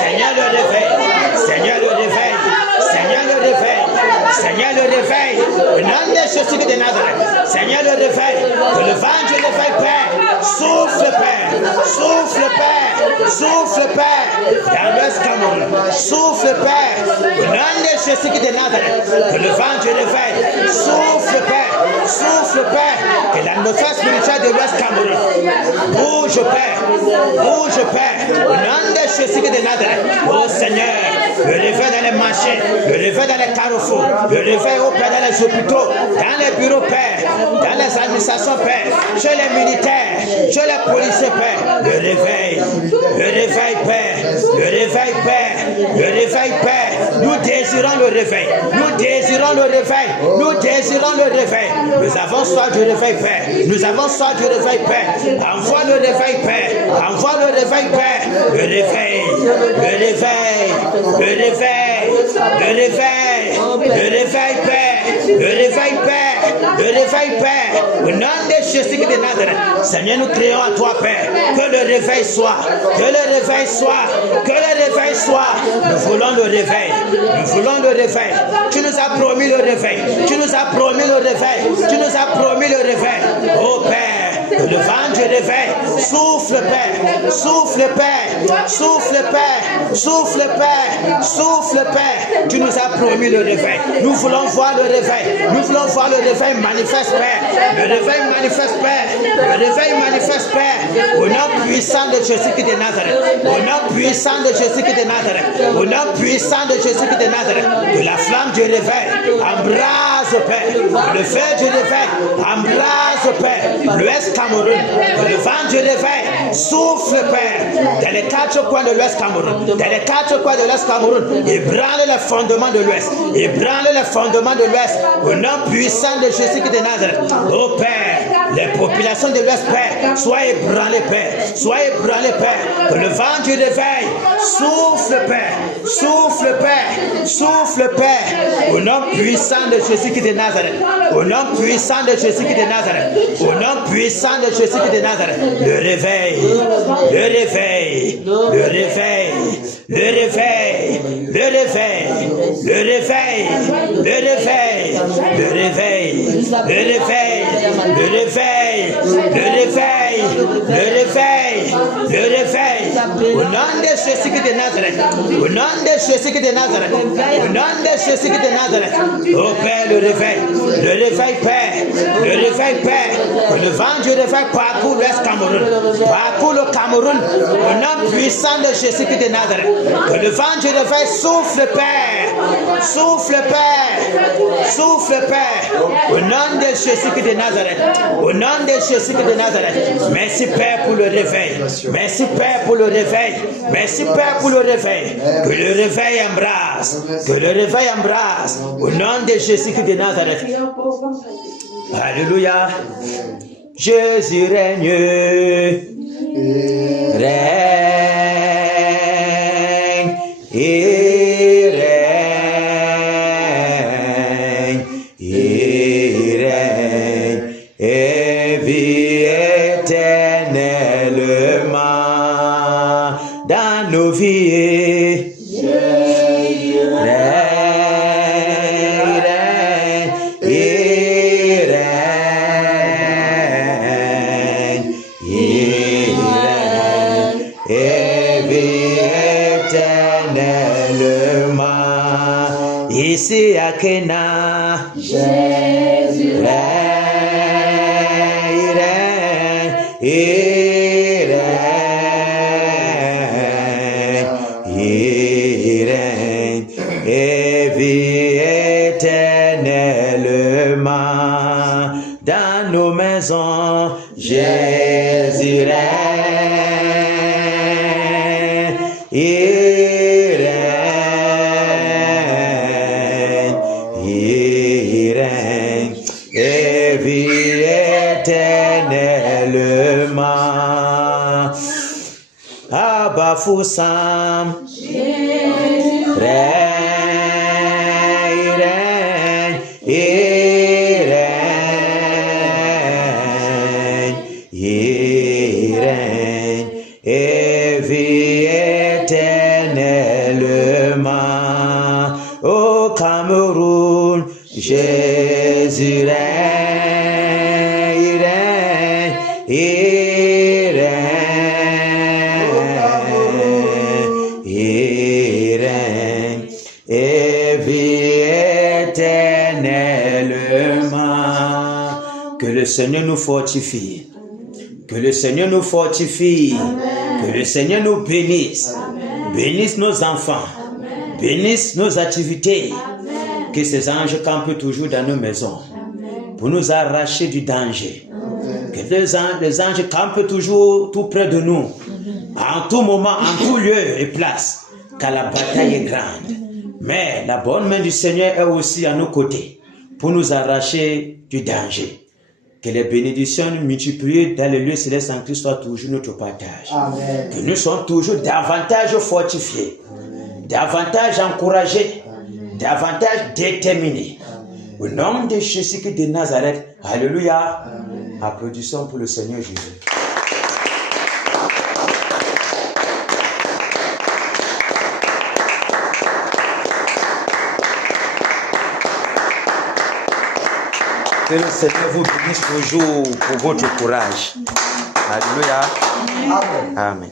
Seigneur le réveil, Seigneur le réveil, Seigneur le réveil, Seigneur le réveil, réveil. Au nom de Jésus de Nazareth. Seigneur, le réveil. Que le vent du réveil, Père. Souffle, Père. Souffle, Père. Souffle, Père. Dans l'Ouest Cameroun. Souffle, Père. Au nom de Jésus de Nazareth. Que le vent du réveil. Souffle, Père. Souffle, Père. Que l'atmosphère spirituelle de l'Ouest Cameroun. Bouge, Père. Bouge, Père. Au nom de Jésus de Nazareth. Oh Seigneur. Le réveil dans les marchés. Le réveil dans les carrefours. Le réveil au Père dans les hôpitaux. Dans les bureaux, Père. Dans les administrations, Père. Chez les militaires. Chez les policiers, Père. Le réveil. Le réveil, Père. Le réveil, Père. Le réveil, Père. Nous désirons le réveil. Nous désirons le réveil. Nous désirons le réveil. Nous avons soif du réveil, Père. Nous avons soif du réveil, Père. Envoie le réveil, Père. Envoie le réveil, Père. Le réveil. Le réveil. Le réveil. Le réveil. Le réveil, Père. Le réveil, Père. Le réveil, Père. Au nom de Jésus de Nazareth. Seigneur, nous crions à toi, Père. Que le réveil soit. Que le réveil soit. Que le réveil soit. Nous voulons le réveil. Nous voulons le réveil. Tu nous as promis le réveil. Tu nous as promis le réveil. Tu nous as promis le réveil. Oh Père, que le vent du réveil souffle, Père. Souffle, Père. Souffle, Père. Souffle, Père. Souffle, Père. Tu nous as promis le réveil. Nous voulons voir le réveil. Nous voulons voir le réveil manifeste, Père. Le réveil manifeste, Père. Le réveil manifeste, Père. Au nom puissant de Jésus de Nazareth. Au nom puissant de Jésus de Nazareth. Au nom puissant de Jésus de Nazareth. Que la flamme du réveil embrase, Père. Le feu du réveil embrase, Père. L'Ouest Cameroun. Que le vent du réveil souffle, Père. Dans les quatre coins de l'Ouest Cameroun. Dans les quatre coins de l'Ouest Cameroun. Ébranle les fondements de l'Ouest. Ébranle les fondements de l'Ouest. Au nom puissant de Jésus de Nazareth. Oh Père, les populations de l'Ouest, Père, soient ébranlées, Père. Soient ébranlées, Père. Que le vent du réveil souffle, Père. Souffle, Père. Souffle, Père. Au nom puissant de Jésus de Nazareth. Au nom puissant de Jésus de Nazareth. Au nom puissant de Jésus de Nazareth. Le réveil. Le réveil. Le réveil. Le réveil. Le réveil. Le réveil. Le réveil. Le réveil. Le réveil. Le réveil. Le réveil. Le réveil. Le réveil. Au nom de Jésus de Nazareth. Au nom de Jésus de Nazareth. Au nom de Jésus de Nazareth. Oh Père, le réveil. Le réveil, Père. Le réveil, Père. Que le vent du réveil parcourt l'Ouest Cameroun. Parcourt le Cameroun. Au nom puissant de Jésus de Nazareth. Que le vent du réveil souffle, Père. Souffle, Père. Souffle, Père. Au nom de Jésus de Nazareth. Au nom de Jésus de Nazareth. Merci, Père, pour le réveil. Merci, Père, pour le réveil. Merci, Père, pour le réveil. Que le réveil embrasse. Que le réveil embrasse. Au nom de Jésus de Nazareth. Alléluia. Jésus règne. Règne. Et règne. Et règne. Et vit éternellement dans nos vies. Ici à Kena, Jésus règne, il règne, et vit éternellement dans nos maisons. Jésus règne, il règne, et vit éternellement. Abba Foussam, règne, il règne, et vit éternellement. Au Cameroun, Jésus règne, il règne, il règne, il règne, et vit éternellement. Que le Seigneur nous fortifie. Que le Seigneur nous fortifie. Amen. Que le Seigneur nous bénisse. Amen. Bénisse nos enfants. Amen. Bénisse nos activités. Amen. Que ces anges campent toujours dans nos maisons. Amen. Pour nous arracher du danger. Amen. Que les anges campent toujours tout près de nous. Amen. En tout moment, en tout lieu et place. Car la bataille est grande. Mais la bonne main du Seigneur est aussi à nos côtés. Pour nous arracher du danger. Que les bénédictions multipliées dans les lieux célestes en Christ soient toujours notre partage. Amen. Que nous soyons toujours davantage fortifiés, amen, davantage encouragés, amen, davantage déterminés. Amen. Au nom de Jésus-Christ de Nazareth, alléluia. Amen. Applaudissons pour le Seigneur Jésus. Que le Seigneur vous bénisse toujours pour votre courage. Alléluia. Amen. Amen.